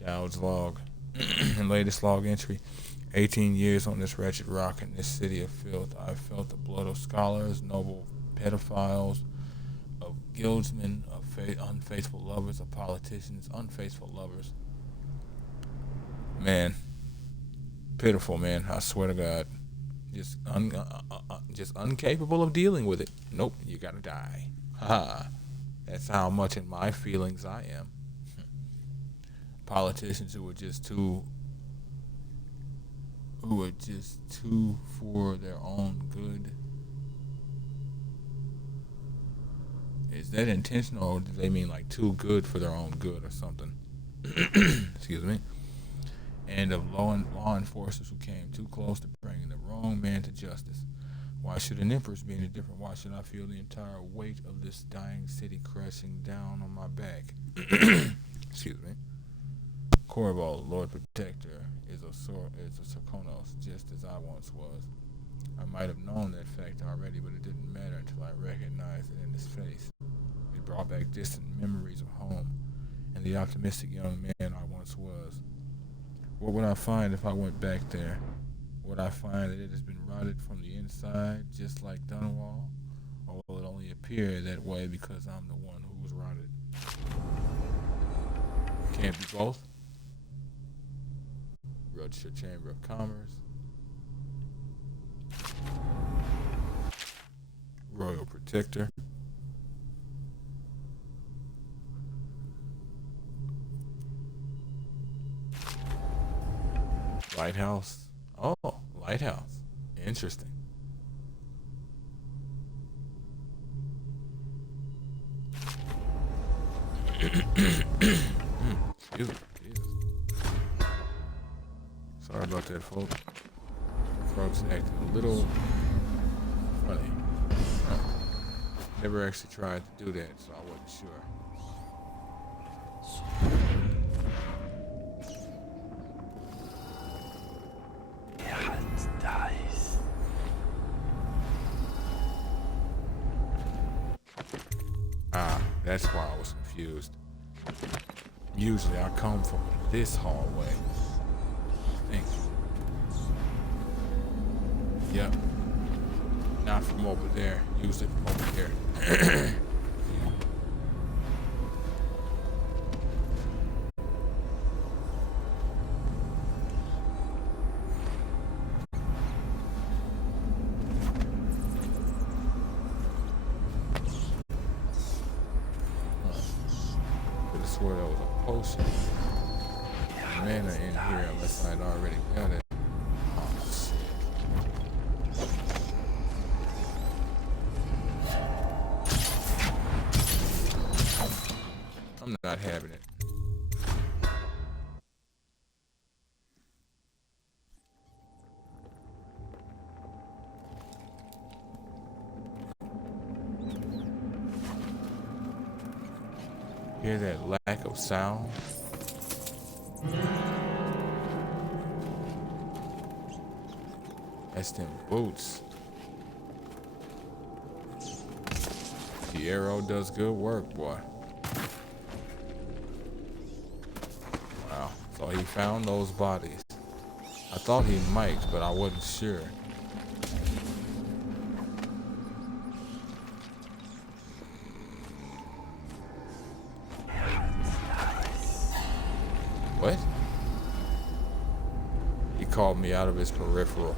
Dowd's log. Latest log entry. 18 years on this wretched rock in this city of filth. I've felt the blood of scholars, noble pedophiles, of guildsmen, of unfaithful lovers, of politicians, unfaithful lovers. Man, pitiful, man. I swear to God, just incapable of dealing with it. Nope, you gotta die. Ha! That's how much in my feelings I am. Politicians who are just too for their own good. Is that intentional, or do they mean like too good for their own good or something? Excuse me. And of law enforcers who came too close to bringing the wrong man to justice. Why should an empress be any different? Why should I feel the entire weight of this dying city crashing down on my back? Excuse me. Corvo, Lord Protector, is a Sarkonos, just as I once was. I might have known that fact already, but it didn't matter until I recognized it in his face. It brought back distant memories of home and the optimistic young man I once was. What would I find if I went back there? Would I find that it has been rotted from the inside, just like Dunwall? Or will it only appear that way because I'm the one who was rotted? Can't be both. Rochester Chamber of Commerce. Royal Protector. Lighthouse. Oh, lighthouse. Interesting. Excuse me. Jesus. Sorry about that, folks. Folks acting a little funny. Never actually tried to do that, so I wasn't sure. Ah, that's why I was confused. Usually I come from this hallway. I think. Yep. Not from over there. Usually from over here. Could have swore that was a potion. Mana in here unless I'd already got it. Oh, shit. I'm not having it. Hear that lack of sound? That's them boots. The arrow does good work, boy. Wow. So he found those bodies. I thought he might, but I wasn't sure. What? He called me out of his peripheral.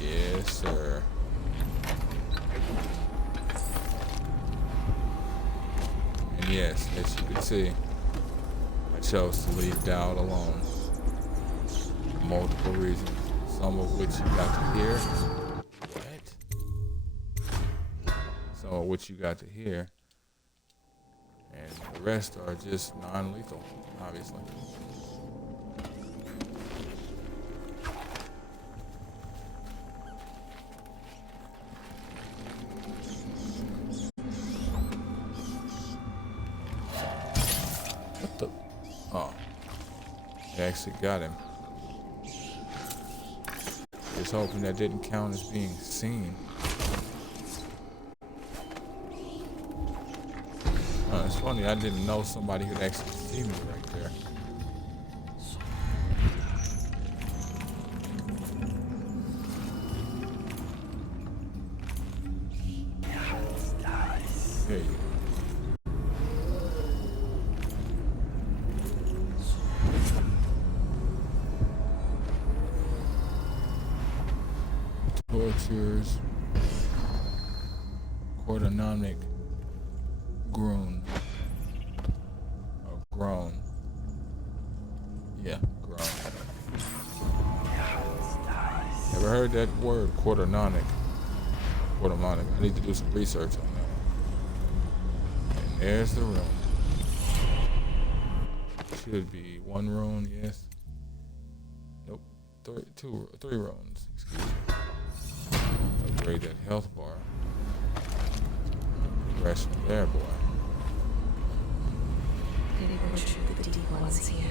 Yes, sir. And yes, as you can see, I chose to leave Dowd alone. For multiple reasons, some of which you got to hear. What? Some of which you got to hear. And the rest are just non-lethal, obviously. What the? Oh. They actually got him. Just hoping that didn't count as being seen. It's funny, I didn't know somebody could actually see me right there. There you go. Tortures. Quaternomic groan. Oh, groan. Yeah, groan. Ever heard that word, quaternomic? Quaternomic. I need to do some research on that. And there's the rune. Should be one rune, yes. Nope. Three runes. Excuse me. Upgrade that health bar. Rest from there, boy. They worship the deep ones here,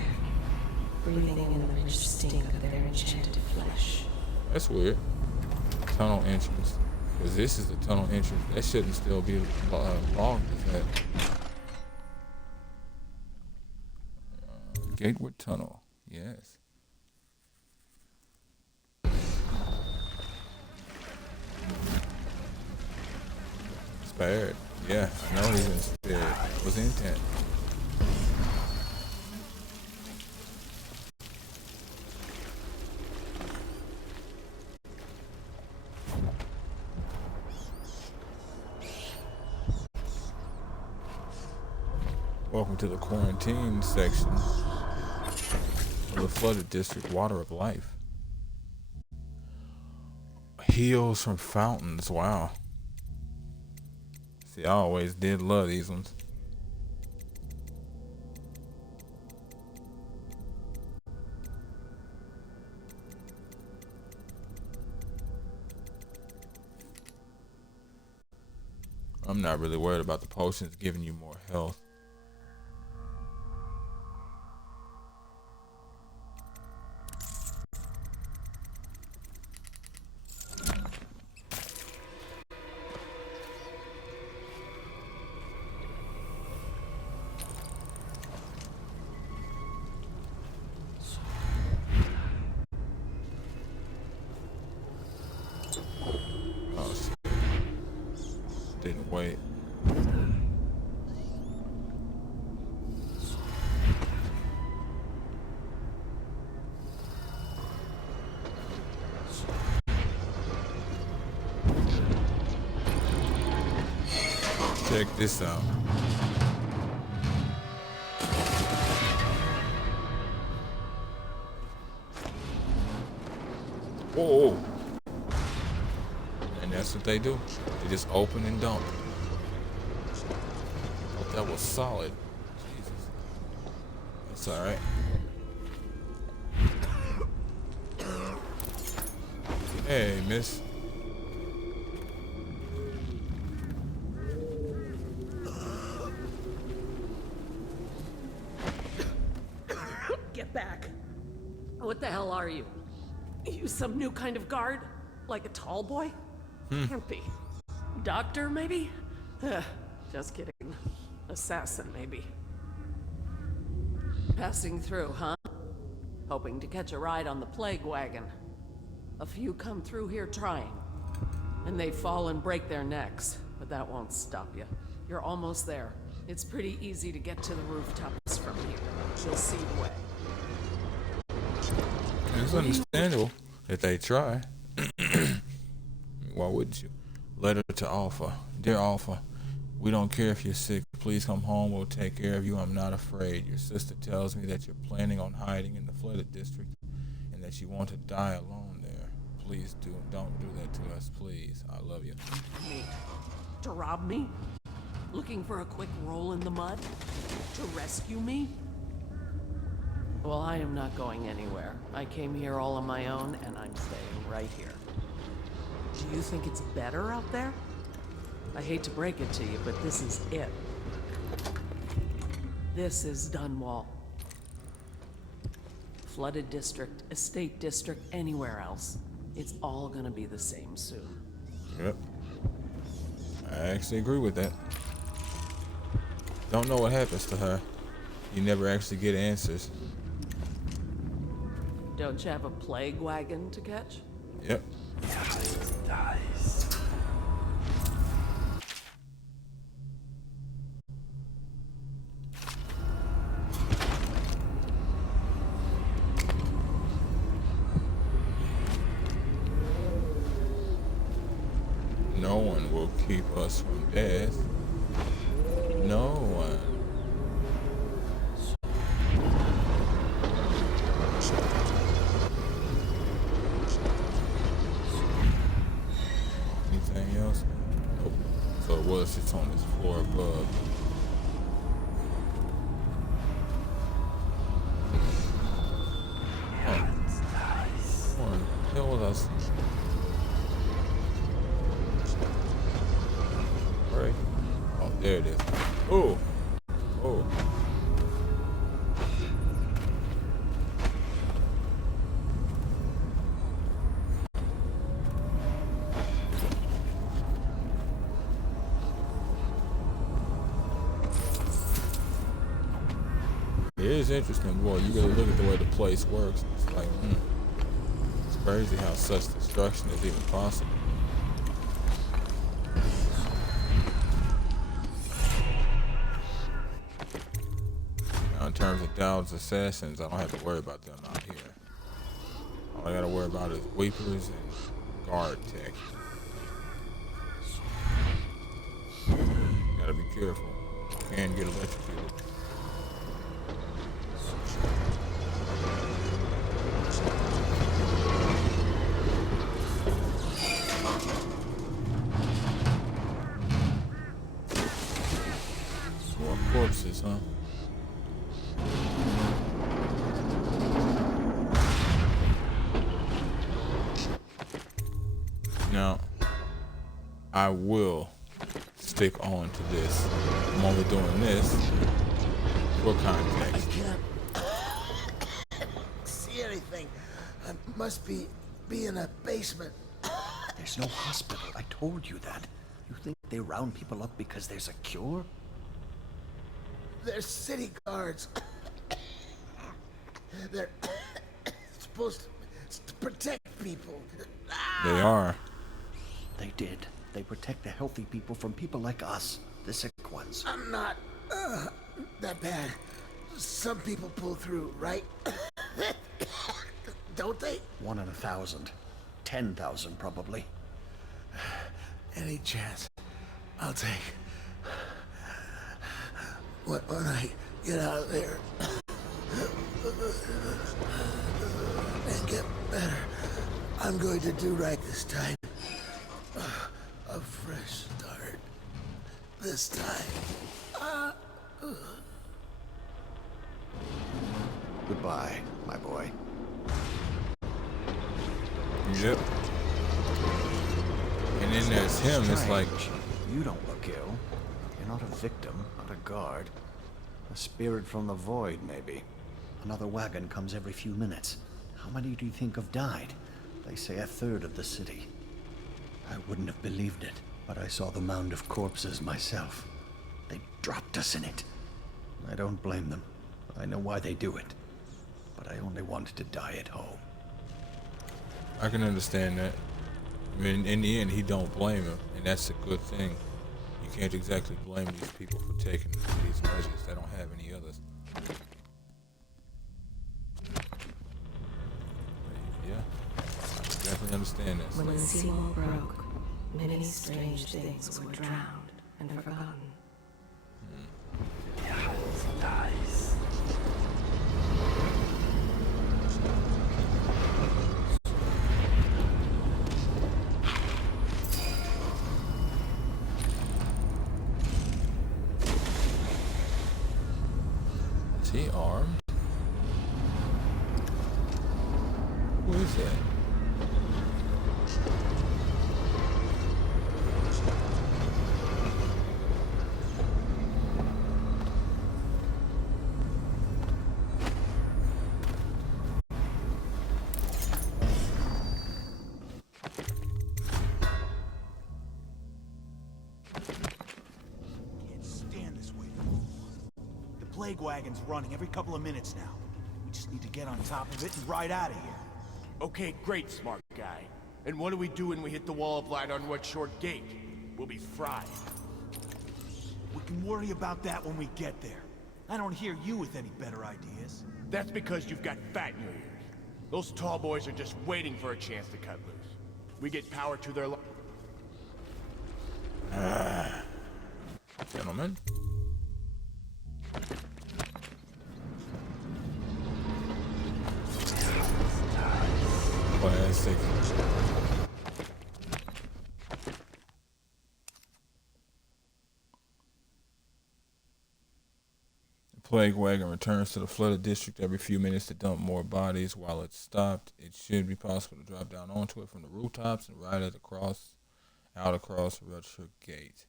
breathing in the rich stink of their enchanted flesh. That's weird. Tunnel entrance. Because this is the tunnel entrance. That shouldn't still be logged as that. Gatewood Tunnel. Yes. Spared. Yeah, I know he's been spared. That was the intent. Welcome to the quarantine section of the flooded district, Water of Life. Heals from fountains, wow. See, I always did love these ones. I'm not really worried about the potions giving you more health. Didn't wait. Check this out. Whoa. And that's what they do. They just open and dump. Thought that was solid. Jesus. That's alright. Hey, miss. Get back. What the hell are you? You some new kind of guard? Like a tall boy? Can't be. Doctor, maybe? Just kidding. Assassin, maybe. Passing through, huh? Hoping to catch a ride on the plague wagon. A few come through here trying. And they fall and break their necks. But that won't stop you. You're almost there. It's pretty easy to get to the rooftops from here. You'll see the way. It's understandable that they try. Why wouldn't you? Letter to Alpha. Dear Alpha, we don't care if you're sick. Please come home. We'll take care of you. I'm not afraid. Your sister tells me that you're planning on hiding in the flooded district and that you want to die alone there. Please don't do that to us, please. I love you. Me? To rob me? Looking for a quick roll in the mud? To rescue me? Well, I am not going anywhere. I came here all on my own, and I'm staying right here. Do you think it's better out there? I hate to break it to you, but this is it. This is Dunwall. Flooded district, estate district, anywhere else. It's all gonna be the same soon. Yep. I actually agree with that. Don't know what happens to her. You never actually get answers. Don't you have a plague wagon to catch? Yep. No one will keep us from death. No one. Anything else? Nope. So it was just on this floor above. What the hell was I? Right. Oh, there it is. Oh. Oh. It is interesting, boy. You gotta look at the way the place works. It's like, it's crazy how such destruction is even possible. Now, in terms of Dowd's assassins, I don't have to worry about them out here. All I gotta worry about is Weepers and guard tech. Gotta be careful. You can get electrocuted. More corpses, huh? Now, I will stick on to this. I'm only doing this for context. See anything? I must be in a basement. There's no hospital. I told you that. You think they round people up because there's a cure? There's city guards. They're supposed to protect people. They are. They did. They protect the healthy people from people like us, the sick ones. I'm not, that bad. Some people pull through, right? Don't they? 1 in 1,000. 10,000, probably. Any chance I'll take. When I get out of there and get better, I'm going to do right this time. A fresh start. This time. Goodbye, my boy. Yep. And then there's him. It's like, You don't look ill. You're not a victim, not a guard. A spirit from the void, maybe. Another wagon comes every few minutes. How many do you think have died? They say 1/3 of the city. I wouldn't have believed it, but I saw the mound of corpses myself. They dropped us in it. I don't blame them. I know why they do it. But I only wanted to die at home. I can understand that. I mean, in the end, he don't blame him, and that's a good thing. You can't exactly blame these people for taking these measures. They don't have any others. Yeah, I can definitely understand this. When the seawall broke, many strange things were drowned and forgotten. Is he armed? Who is that? Can't stand this way no more. The plague wagon's running every couple of minutes now. We just need to get on top of it and ride out of here. Okay, great, smart guy. And what do we do when we hit the wall of light on what short gate? We'll be fried. We can worry about that when we get there. I don't hear you with any better ideas. That's because you've got fat in your ears. Those tall boys are just waiting for a chance to cut loose. We get power to their Gentlemen. Classic. The plague wagon returns to the flooded district every few minutes to dump more bodies. While it's stopped, it should be possible to drop down onto it from the rooftops and ride it out across Rutger Gate.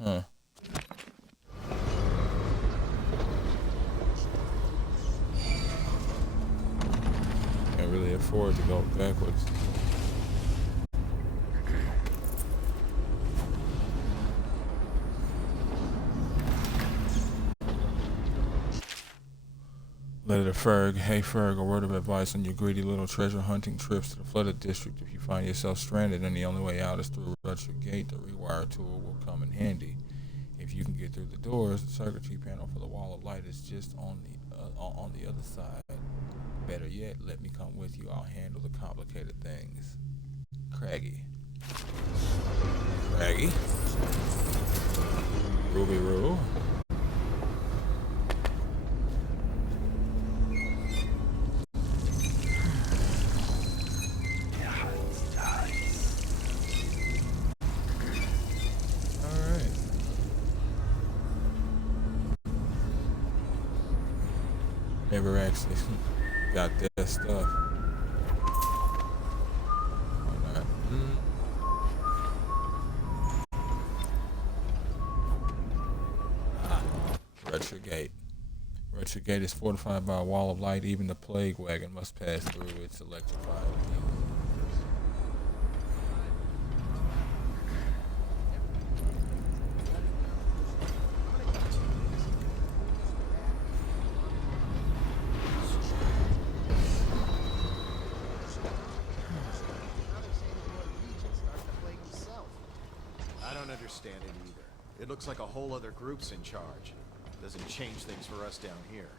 Huh. Can't really afford to go backwards. Letter to Ferg. Hey Ferg, a word of advice on your greedy little treasure hunting trips to the flooded district. If you find yourself stranded and the only way out is through Rutger Gate, the rewire tool will come in handy. If you can get through the doors, the circuitry panel for the wall of light is just on the other side. Better yet, let me come with you. I'll handle the complicated things. Craggy. Craggy. Ruby Roo. Never actually got that stuff. Why not? Rutger Gate. Rutger Gate is fortified by a wall of light. Even the plague wagon must pass through its electrified view. don't understand it either. It looks like a whole other group's in charge. Doesn't change things for us down here.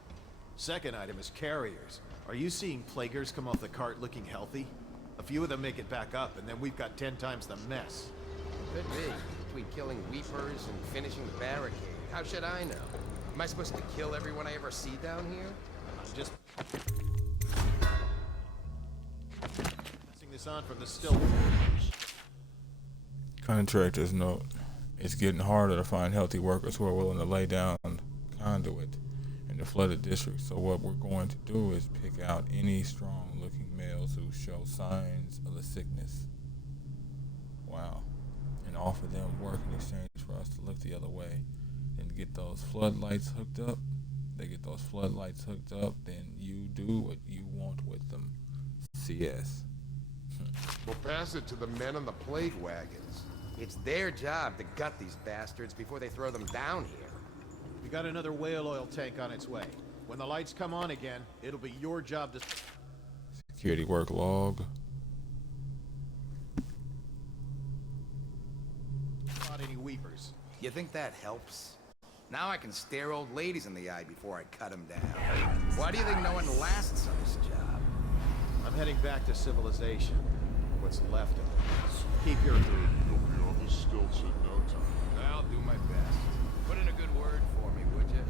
Second item is carriers. Are you seeing plaguers come off the cart looking healthy? A few of them make it back up, and then we've got 10 times the mess. Could be. Between killing weepers and finishing the barricade. How should I know? Am I supposed to kill everyone I ever see down here? I'm just passing this on from the still. Contractors note, it's getting harder to find healthy workers who are willing to lay down conduit in the flooded district. So what we're going to do is pick out any strong-looking males who show signs of the sickness. Wow. And offer them work in exchange for us to look the other way. Then get those floodlights hooked up. They get those floodlights hooked up, then you do what you want with them. CS. We'll pass it to the men on the plague wagons. It's their job to gut these bastards before they throw them down here. We got another whale oil tank on its way. When the lights come on again, it'll be your job to... Security work log. Not any weepers. You think that helps? Now I can stare old ladies in the eye before I cut them down. Why do you think no one lasts on this job? I'm heading back to civilization. What's left of it. Keep your food. You'll be on the stilts in no time. I'll do my best. Put in a good word for me, would you?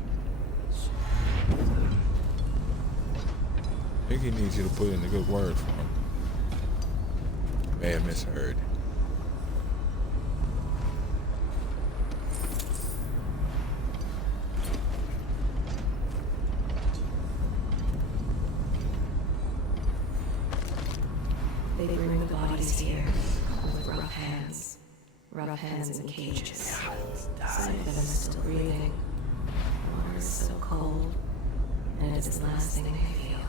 I think he needs you to put in a good word for him. May have misheard. They bring the bodies here with rough hands in cages. Some of them are still breathing. Water is so cold, and it is the last thing they feel.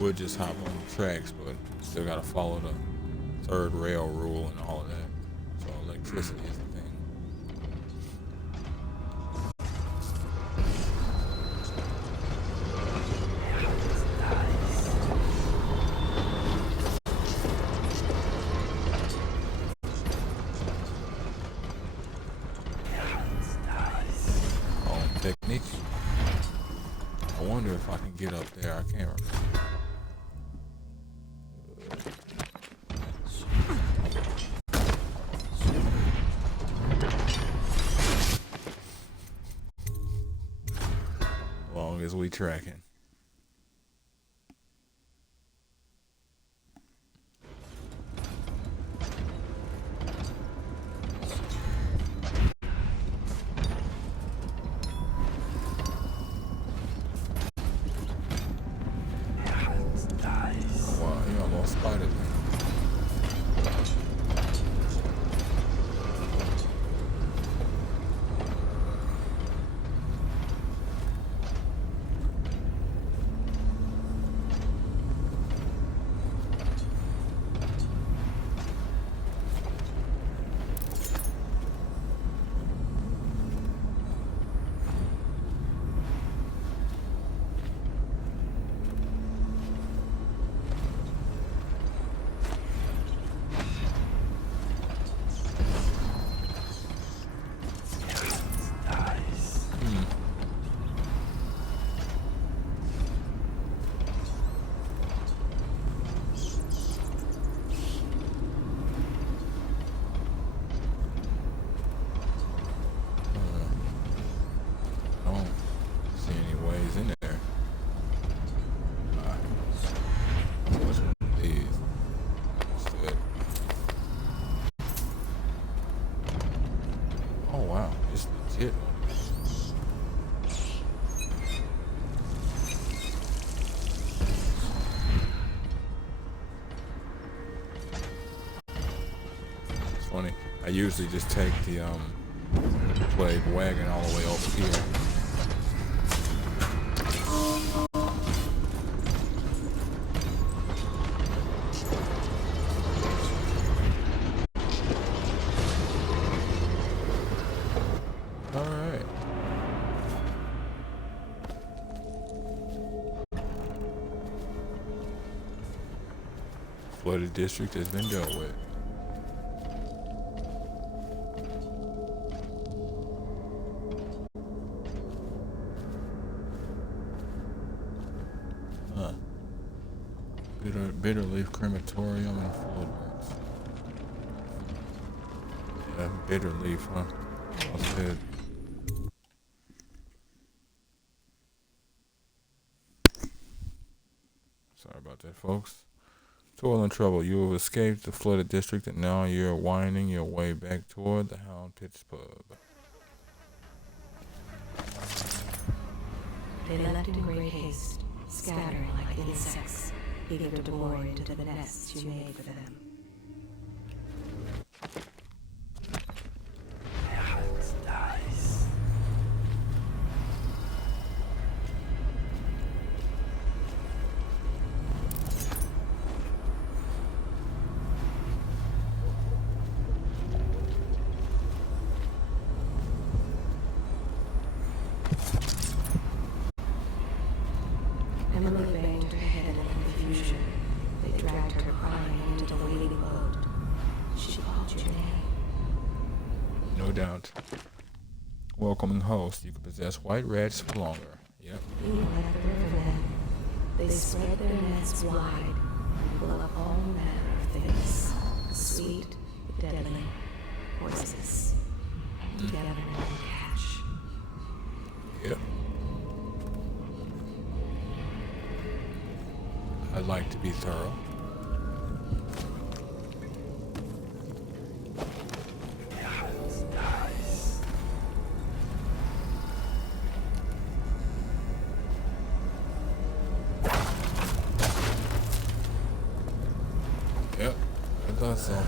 Would just hop on the tracks, but still gotta follow the third rail rule and all of that. So electricity is the thing. Technique. I wonder if I can get up there. I can't remember. Long as we tracking. Wow, you almost spotted me. I don't see any ways in there. Which one of these? Understood. Oh wow, it's legit. It's funny. I usually just take the plague wagon all the way over here. Flooded district has been dealt with. Huh. Bitter leaf crematorium and flood works. Yeah, bitter leaf, huh? That's good. Sorry about that, folks. Toil and trouble. You have escaped the flooded district, and now you're winding your way back toward the Hound Pits pub. They left in great haste, scattering like insects, eager to bore into the nests you made for them. Emily banged her head in confusion. They dragged her crying into the waiting boat. She called your name. No doubt. Welcoming host. You can possess white rats for longer. Yep. You left the rivermen. They spread their nets wide and pull up all manner of things. Sweet, deadly, poisonous. Together in one catch. Yep. I'd like to be thorough. Yep, I thought so.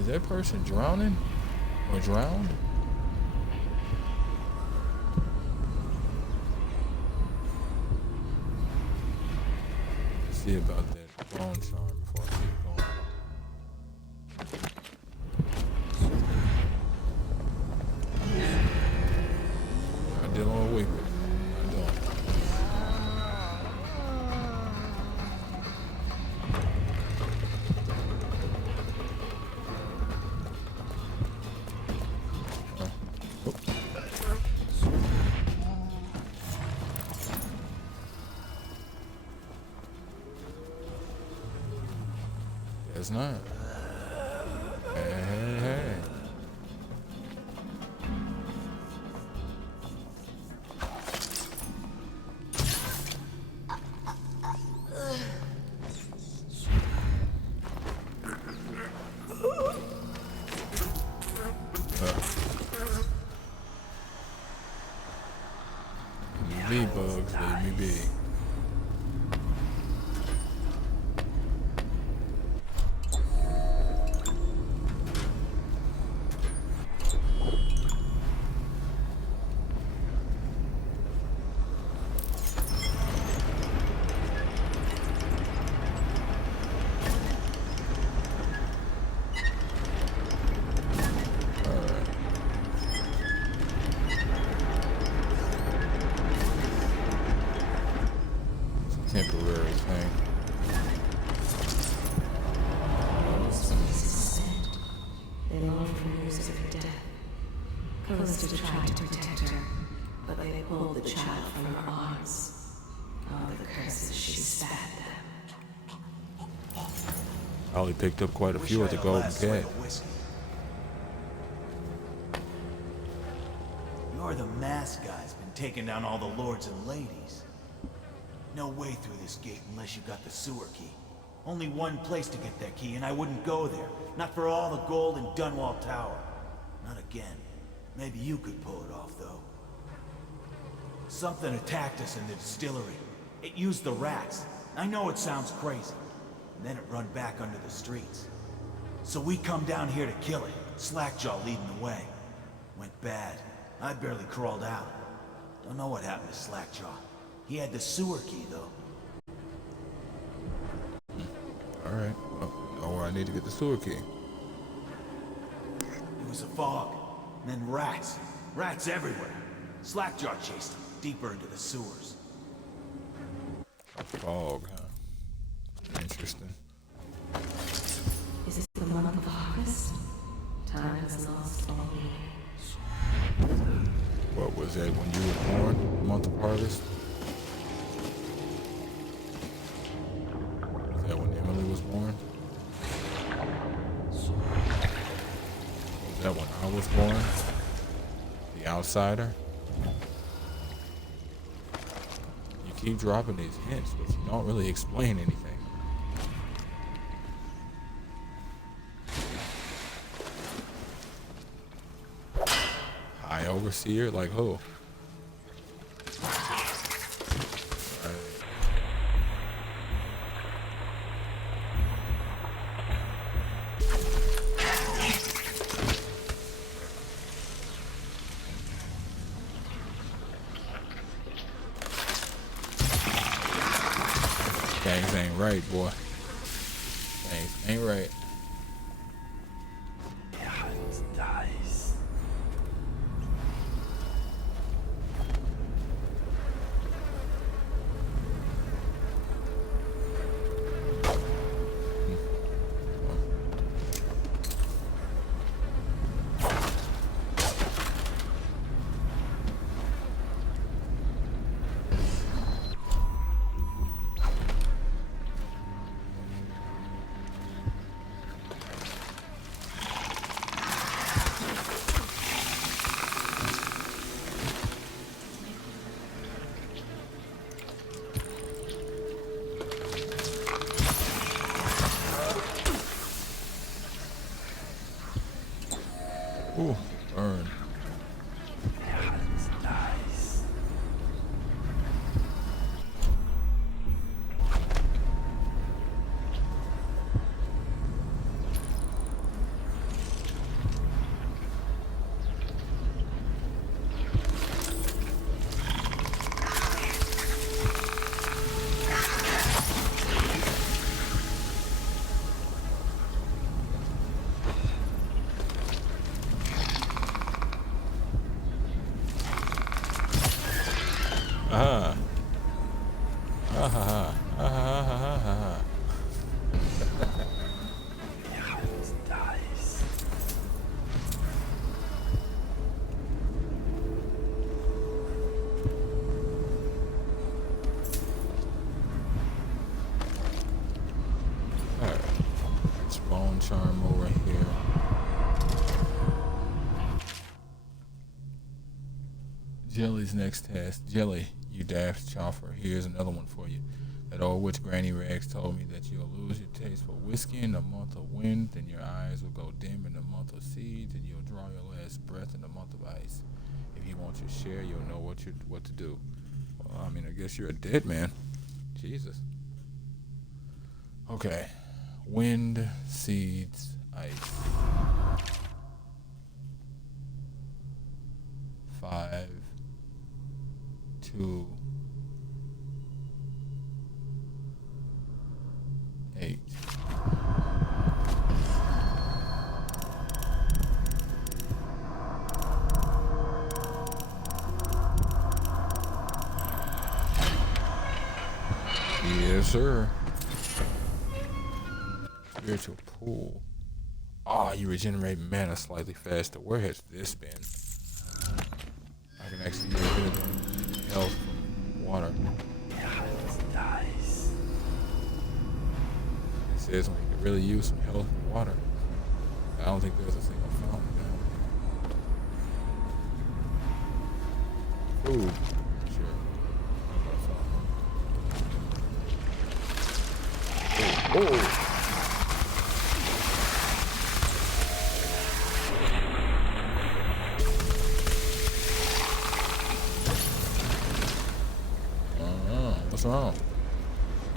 Is that person drowning or drowned? See about that bone charm before I keep going. Not dealing with weakness. Not doing it. It's not. Hey. Leave me be, bugs. Leave me be. Temporary thing. They long for news of her death. Callista tried to protect her, but they pulled the child from her arms. Oh, the curses she spat them. Ollie picked up quite a few at the Golden Cat. You're the mask guy's been taking down all the lords and ladies. No way through this gate unless you got the sewer key. Only one place to get that key, and I wouldn't go there. Not for all the gold in Dunwall Tower. Not again. Maybe you could pull it off, though. Something attacked us in the distillery. It used the rats. I know it sounds crazy. And then it run back under the streets. So we come down here to kill it. Slackjaw leading the way. Went bad. I barely crawled out. Don't know what happened to Slackjaw. He had the sewer key, though. Alright. Oh, I need to get the sewer key. It was a fog. And then rats. Rats everywhere. Slackjaw chased him deeper into the sewers. Fog, huh? Interesting. Is this the month of harvest? Time has lost all meaning. What was that when you were born? The month of harvest? Was that when Emily was born? Was that when I was born? The outsider? You keep dropping these hints, but you don't really explain anything. High overseer? Like who? Things ain't right, boy. Things ain't right. Ooh, burn. Ah. Ah ha ha. Ah ha ha ha ha ha. Alright. Spawn charm over here. Jelly's next task. Jelly, you daft choffer. Here's another one for you. That old witch Granny Rags told me that you'll lose your taste for whiskey in the month of wind, then your eyes will go dim in the month of seeds, and you'll draw your last breath in the month of ice. If you want your share, you'll know what to do. Well, I mean, I guess you're a dead man. Jesus. Okay. Wind, seeds, ice. 5, 2, 8. Yes, sir. Spiritual pool. Ah, you regenerate mana slightly faster. Where has this been? I can actually get rid of health from water. It says when you can really use some health from water. I don't think there's a single fountain down there. Food. Sure. Oh. What's wrong?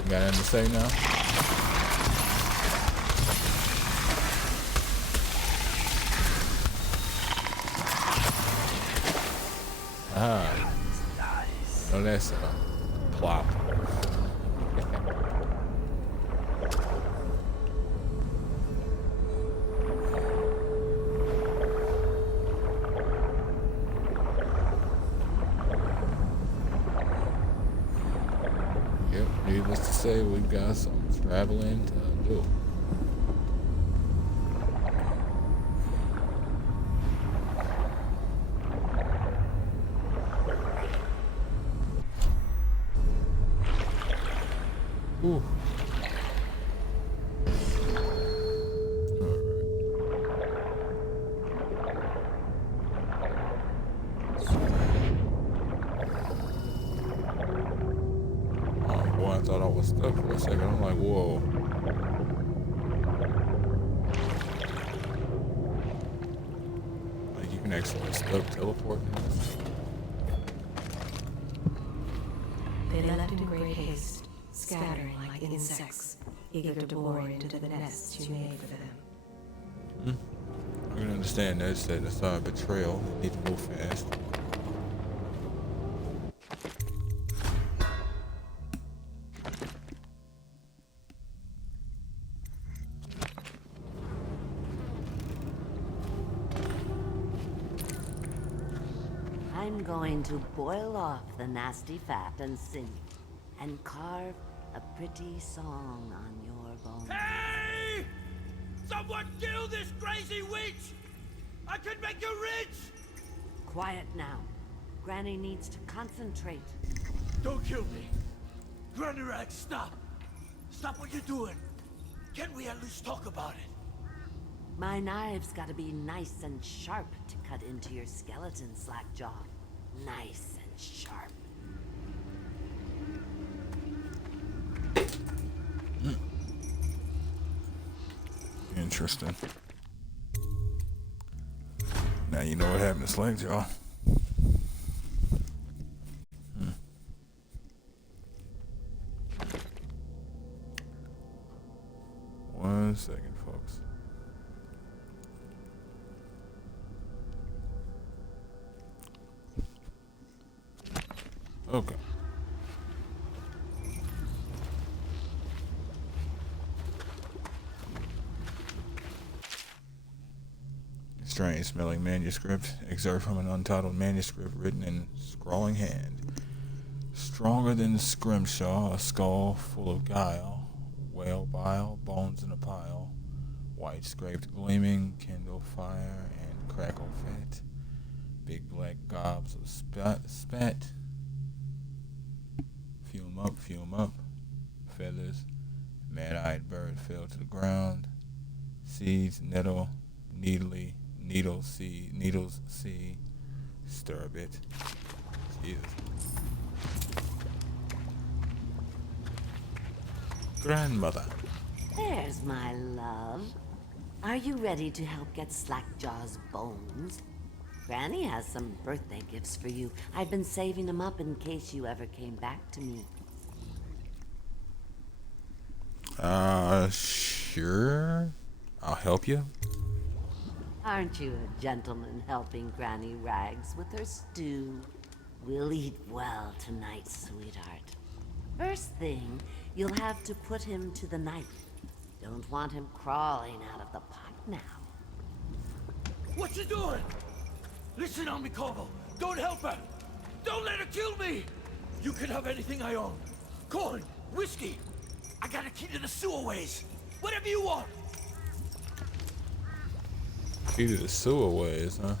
You got anything to say now? Ah. No, that's plop. Yep. Needless to say, we've got some traveling to do. Ooh. I thought I was stuck for a second. I'm like, whoa. Like, you can actually stuck teleporting. They left in great haste, scattering like insects, eager to bore into the nests you made for them. I can understand that. It's setting aside betrayal. They need to move fast. I'm going to boil off the nasty fat and sing, and carve a pretty song on your bones. Hey! Someone kill this crazy witch! I could make you rich! Quiet now. Granny needs to concentrate. Don't kill me. Granny Rag, stop. Stop what you're doing. Can we at least talk about it? My knives gotta be nice and sharp to cut into your skeleton, Slackjaw. Nice and sharp. Interesting. Now you know what happened to Slackjaw. One second, folks. Okay. Strange smelling manuscript. Excerpt from an untitled manuscript written in scrawling hand. Stronger than Scrimshaw, a skull full of guile. Whale bile, bones in a pile. White scraped gleaming, kindle fire and crackle fat. Big black gobs of spat. Fume up. Feathers. Mad-eyed bird fell to the ground. Seeds, needles see. Stir a bit. Jesus. Grandmother. There's my love. Are you ready to help get Slackjaw's bones? Granny has some birthday gifts for you. I've been saving them up in case you ever came back to me. Sure. I'll help you. Aren't you a gentleman helping Granny Rags with her stew? We'll eat well tonight, sweetheart. First thing, you'll have to put him to the knife. Don't want him crawling out of the pot now. What you doing? Listen on me, Corvo. Don't help her. Don't let her kill me. You can have anything I own. Corn, whiskey. I got a key to the sewerways. Whatever you want. Key to the sewerways, huh?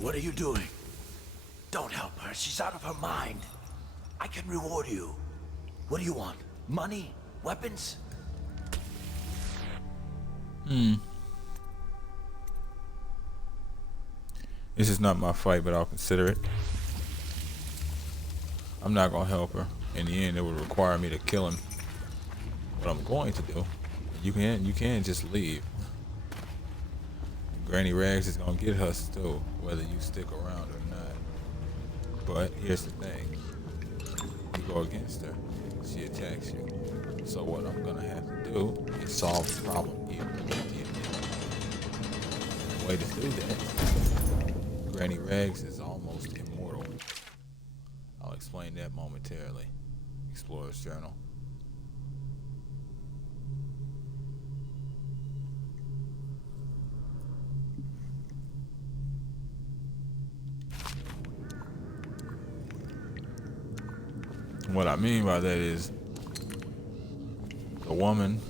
What are you doing? Don't help her. She's out of her mind. I can reward you. What do you want? Money? Weapons? This is not my fight, but I'll consider it. I'm not gonna help her. In the end, it would require me to kill him. What I'm going to do, you can't just leave. Granny Rags is gonna get her still, whether you stick around or not. But here's the thing: you go against her, she attacks you. So what I'm gonna have to do is solve the problem immediately. The way to do that, Granny Rags is almost immortal. I'll explain that momentarily. Explorer's Journal. What I mean by that is, the woman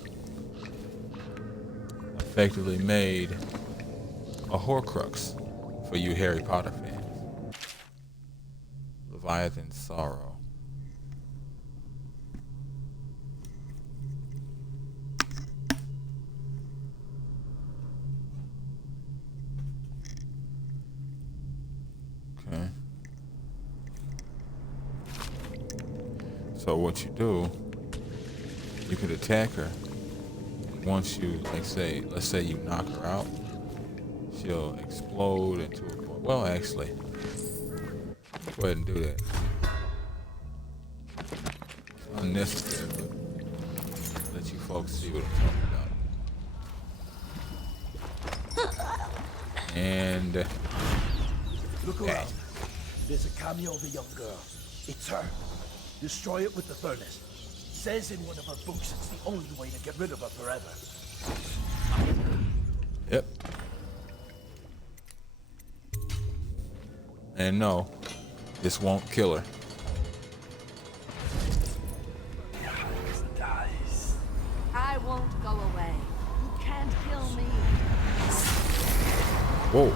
effectively made a Horcrux for you Harry Potter fans. Leviathan's Sorrow. Okay. So what you do, you could attack her. Once you, let's say you knock her out, she'll explode into a ball. Well, actually, go ahead and do that. It's unnecessary, but let you folks see what I'm talking about. And Look around. There's a cameo of a young girl. It's her. Destroy it with the furnace. Says in one of her books it's the only way to get rid of her forever. Yep. And no, this won't kill her. I won't go away. You can't kill me. Whoa.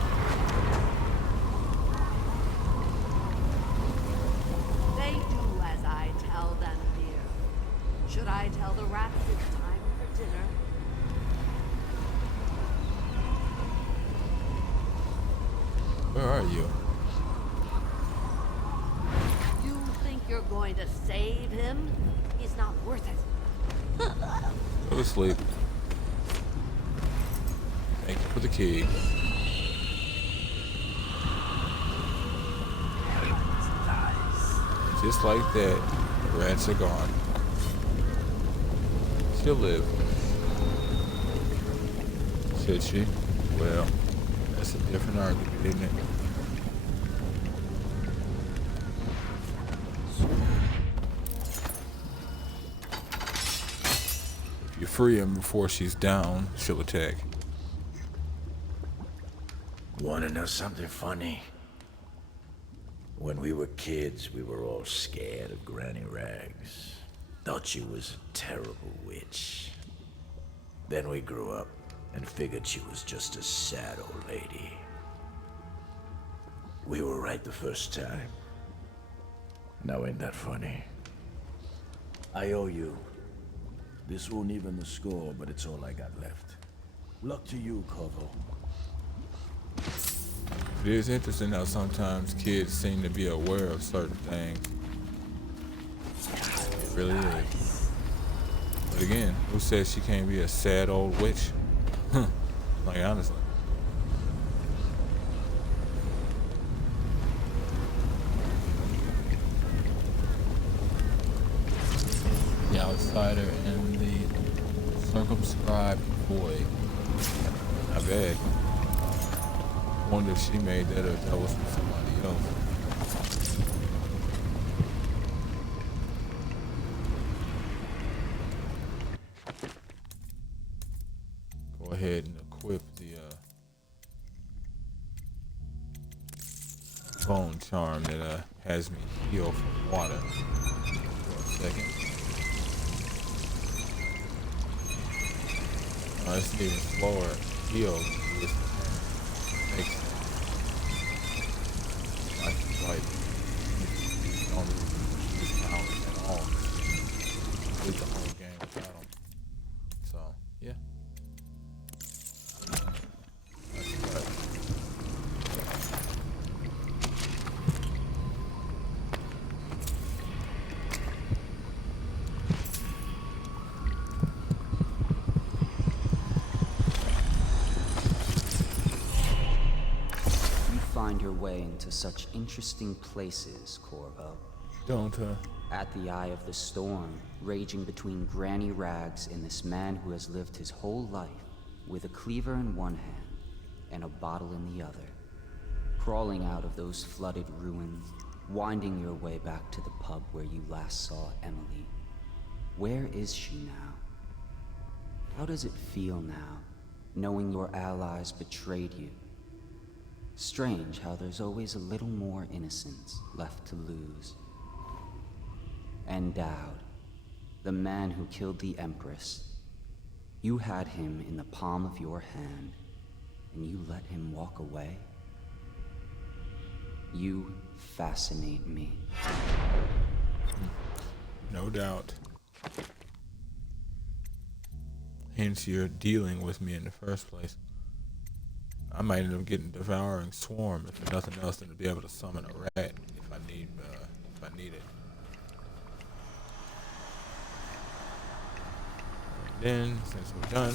They do as I tell them, dear. Should I tell the rats it's time for dinner? Where are you? You think you're going to save him? He's not worth it. Go to sleep. Thank you for the key. Just like that, the rats are gone. She'll live. Should she? Well, that's a different argument, isn't it? If you free him before she's down, she'll attack. Wanna know something funny? When we were kids, we were all scared of Granny Rags. Thought she was a terrible witch. Then we grew up and figured she was just a sad old lady. We were right the first time. Now ain't that funny? I owe you. This won't even the score, but it's all I got left. Luck to you, Corvo. It is interesting how sometimes kids seem to be aware of certain things. It really is. But again, who says she can't be a sad old witch? Like, honestly. The outsider and the circumscribed void. Not bad. Wonder if she made that or if that was from somebody else. Go ahead and equip the bone charm that has me heal from water. For a second. It's even slower heal. Makes sense. Like, don't really use powers at all. Complete the whole game without them. So, yeah. That's right. Find your way into such interesting places, Corvo. Don't, At the eye of the storm, raging between Granny Rags and this man who has lived his whole life with a cleaver in one hand and a bottle in the other. Crawling out of those flooded ruins, winding your way back to the pub where you last saw Emily. Where is she now? How does it feel now, knowing your allies betrayed you? Strange how there's always a little more innocence left to lose. And Dowd, The man who killed the Empress. You had him in the palm of your hand, and you let him walk away? You fascinate me. No doubt. Hence you're dealing with me in the first place. I might end up getting devouring swarm if nothing else than to be able to summon a rat if I need it. And then since we're done,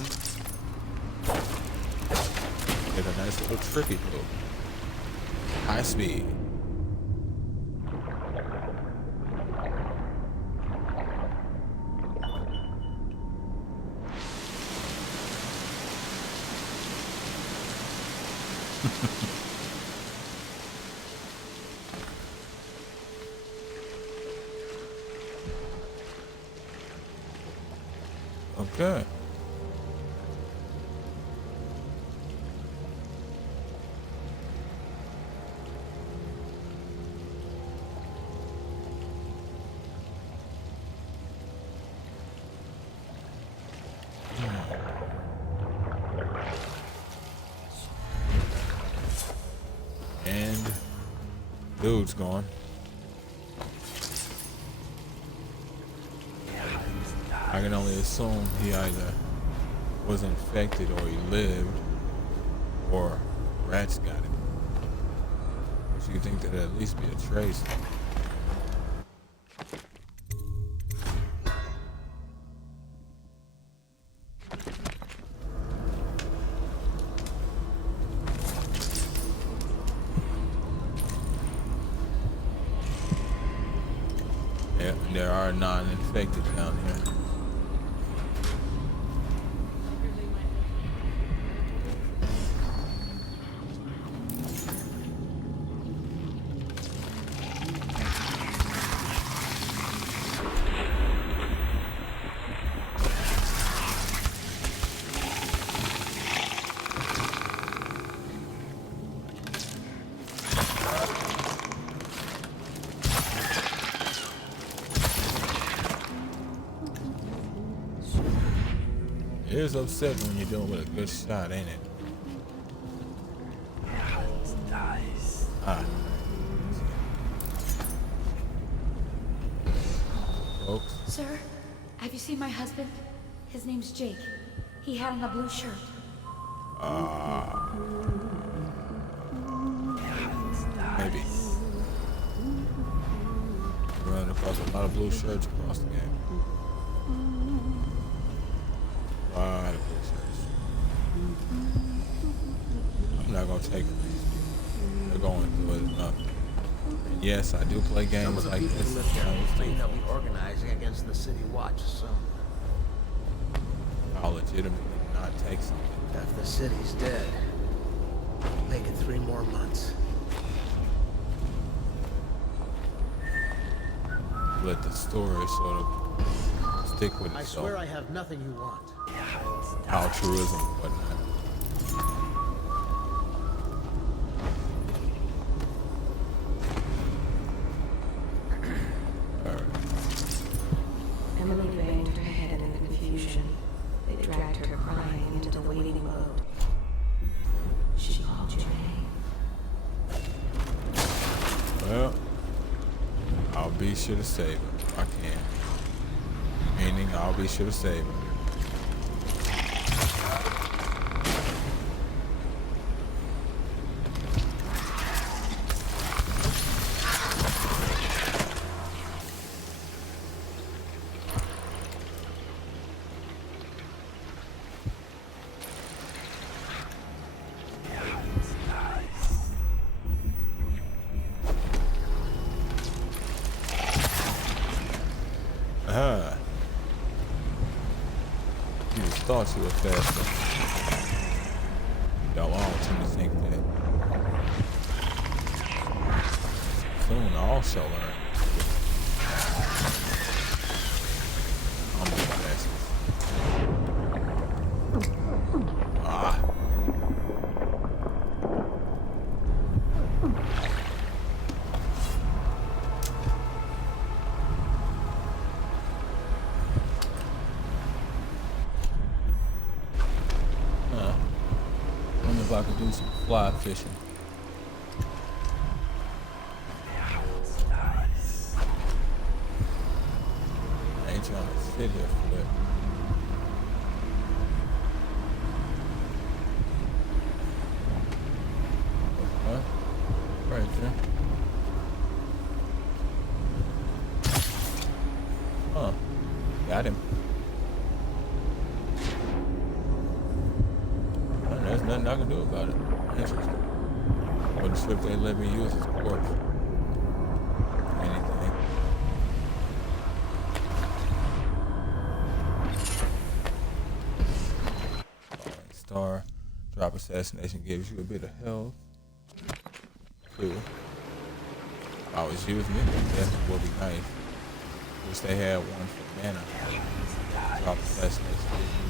get a nice little tricky move. High speed. Okay. And dude's gone. I can only assume he either was infected or he lived, or rats got it. So you think there'd at least be a trace. Yeah, there are non-infected down here. It is upsetting when you're dealing with a good shot, ain't it? Ah. Folks. Sir, have you seen my husband? His name's Jake. He had on a blue shirt. Maybe. Running across a lot of blue shirts across the game. A lot of blue shirts. I'm not gonna take them. They're going through it enough. And yes, I do play games like this. They'll be organizing against the City Watch soon. I'll legitimately not take something. If the city's dead, make it 3 more months. Let the story sort of stick with I itself. swear I have nothing you want. Altruism and whatnot. Emily banged her head in the confusion. They dragged her crying into the waiting mode. She called your name. Well, I'll be sure to save her if I can. Meaning, I'll be sure to save her. You just thought you were faster. Y'all all tend to think that. Soon all shall learn. I'm the fastest. Ah. I could do some fly fishing. I ain't trying to sit here for that. Huh? Right there. Huh. Got him. There's nothing I can do about it. Interesting. Wouldn't sure if they let me use his corpse. Anything. Alright, star. Drop assassination gives you a bit of health. Cool. If I was using it, that would be nice. Wish they had one for mana. Drop assassination gives you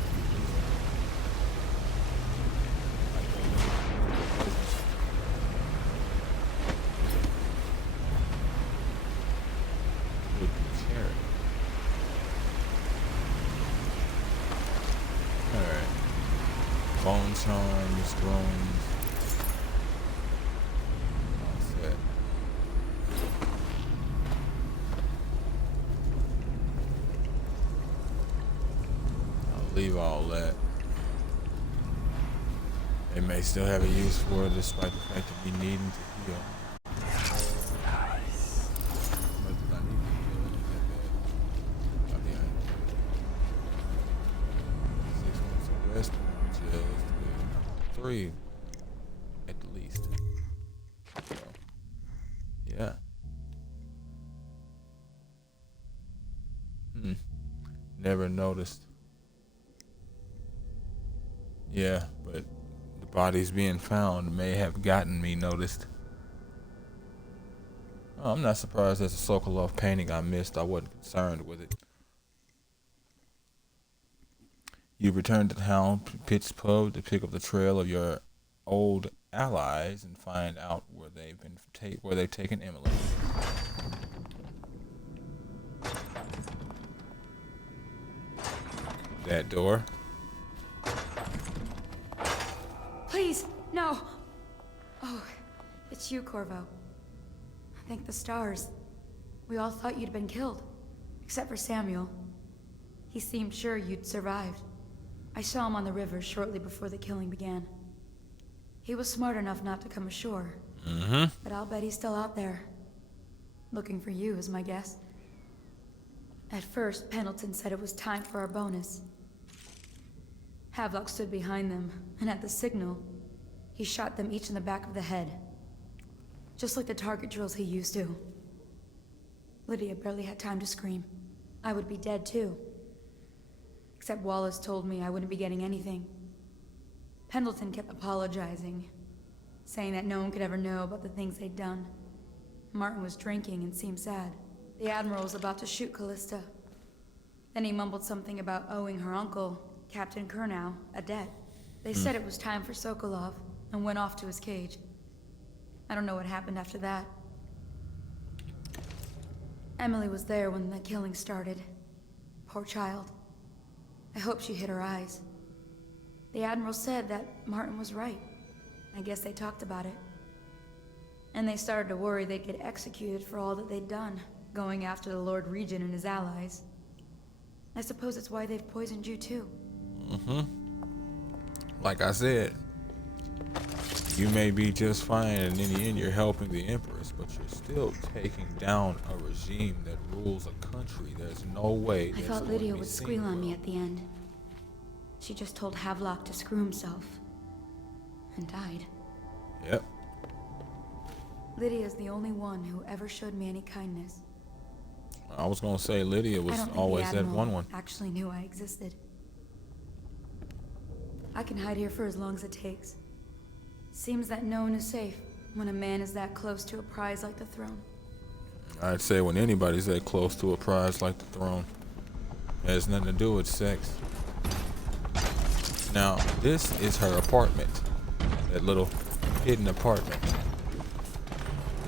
bone charms, drones. All set. I'll leave all that. They may still have a use for it despite the fact of me needing to heal. At the least. So, yeah. Never noticed. Yeah, but the bodies being found may have gotten me noticed. Oh, I'm not surprised there's a Sokolov painting I missed. I wasn't concerned with it. You return to the Hound Pit's pub to pick up the trail of your old allies and find out where they've taken Emily. That door. Please, no. Oh, it's you, Corvo. Thank the stars. We all thought you'd been killed, except for Samuel. He seemed sure you'd survived. I saw him on the river shortly before the killing began. He was smart enough not to come ashore. But I'll bet he's still out there. Looking for you is my guess. At first, Pendleton said it was time for our bonus. Havelock stood behind them, and at the signal, he shot them each in the back of the head. Just like the target drills he used to. Lydia barely had time to scream. I would be dead too. Except Wallace told me I wouldn't be getting anything. Pendleton kept apologizing, saying that no one could ever know about the things they'd done. Martin was drinking and seemed sad. The Admiral was about to shoot Callista. Then he mumbled something about owing her uncle, Captain Kurnow, a debt. They said it was time for Sokolov, and went off to his cage. I don't know what happened after that. Emily was there when the killing started. Poor child. I hope she hid her eyes. The Admiral said that Martin was right. I guess they talked about it. And they started to worry they'd get executed for all that they'd done, going after the Lord Regent and his allies. I suppose it's why they've poisoned you too. Like I said, you may be just fine, and in the end you're helping the Empress, but you're still taking down a regime that rules a country. There's no way I thought Lydia would squeal on me at the end. She just told Havelock to screw himself. And died. Yep. Lydia's the only one who ever showed me any kindness. I was gonna say Lydia was always that one. Actually knew I existed. I can hide here for as long as it takes. Seems that no one is safe when a man is that close to a prize like the throne. I'd say when anybody's that close to a prize like the throne, it has nothing to do with sex. Now, this is her apartment. That little hidden apartment.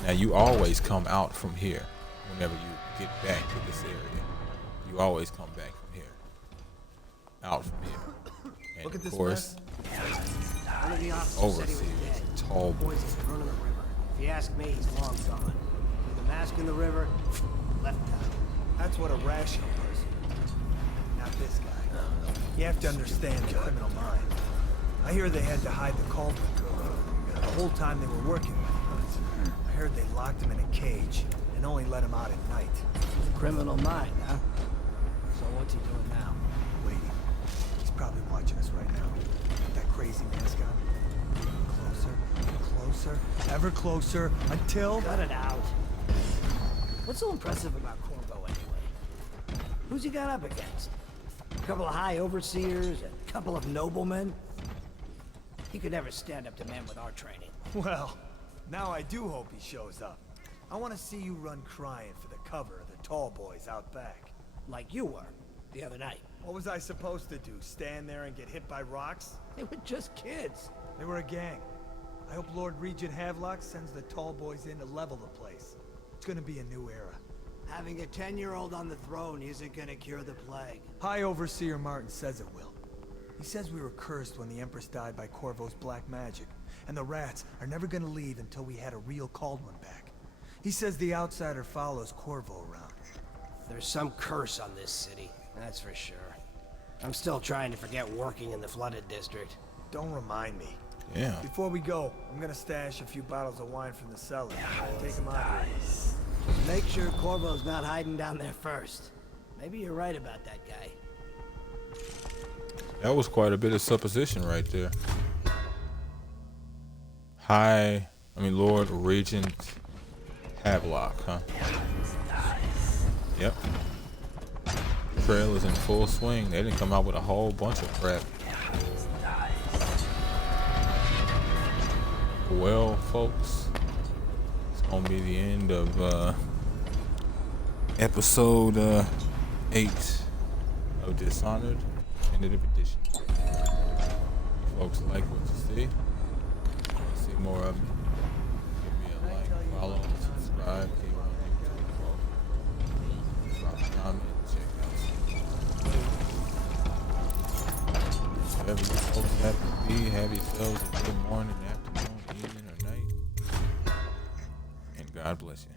Now, you always come out from here whenever you get back to this area. You always come back from here. Out from here. And Look at of this course, mess. One of the officers said he was dead. Tall boy. Boys is thrown in the river. If you ask me, he's long gone. The mask in the river, left out. That's what a rational person would do. Not this guy. You have to understand the criminal mind. I hear they had to hide the Caldwell girl the whole time they were working with him. I heard they locked him in a cage and only let him out at night. Criminal mind, huh? So what's he doing now? Waiting. He's probably watching us right now. With that crazy mask on. Closer, ever closer, until... Cut it out. What's so impressive about Corvo anyway? Who's he got up against? A couple of high overseers, a couple of noblemen? He could never stand up to men with our training. Well, now I do hope he shows up. I want to see you run crying for the cover of the tall boys out back. Like you were, the other night. What was I supposed to do, stand there and get hit by rocks? They were just kids. They were a gang. I hope Lord Regent Havelock sends the tall boys in to level the place. It's gonna be a new era. Having a 10-year-old on the throne isn't gonna cure the plague. High Overseer Martin says it will. He says we were cursed when the Empress died by Corvo's black magic, and the rats are never gonna leave until we had a real Caldwell back. He says the outsider follows Corvo around. There's some curse on this city, that's for sure. I'm still trying to forget working in the flooded district. Don't remind me. Yeah. Before we go, I'm gonna stash a few bottles of wine from the cellar. Take them out. Just make sure Corvo's not hiding down there first. Maybe you're right about that guy. That was quite a bit of supposition right there. Lord Regent Havelock, huh? Yep. Trail is in full swing. They didn't come out with a whole bunch of crap. Well, folks, it's gonna be the end of episode 8 of Dishonored, Definitive Edition. You folks like what you see? Want to see more of it? Give me a like, follow, subscribe, keep on YouTube, drop a comment, check out some. Whatever you folks happen to be, have yourselves a good morning, afternoon, evening, or night. And God bless you.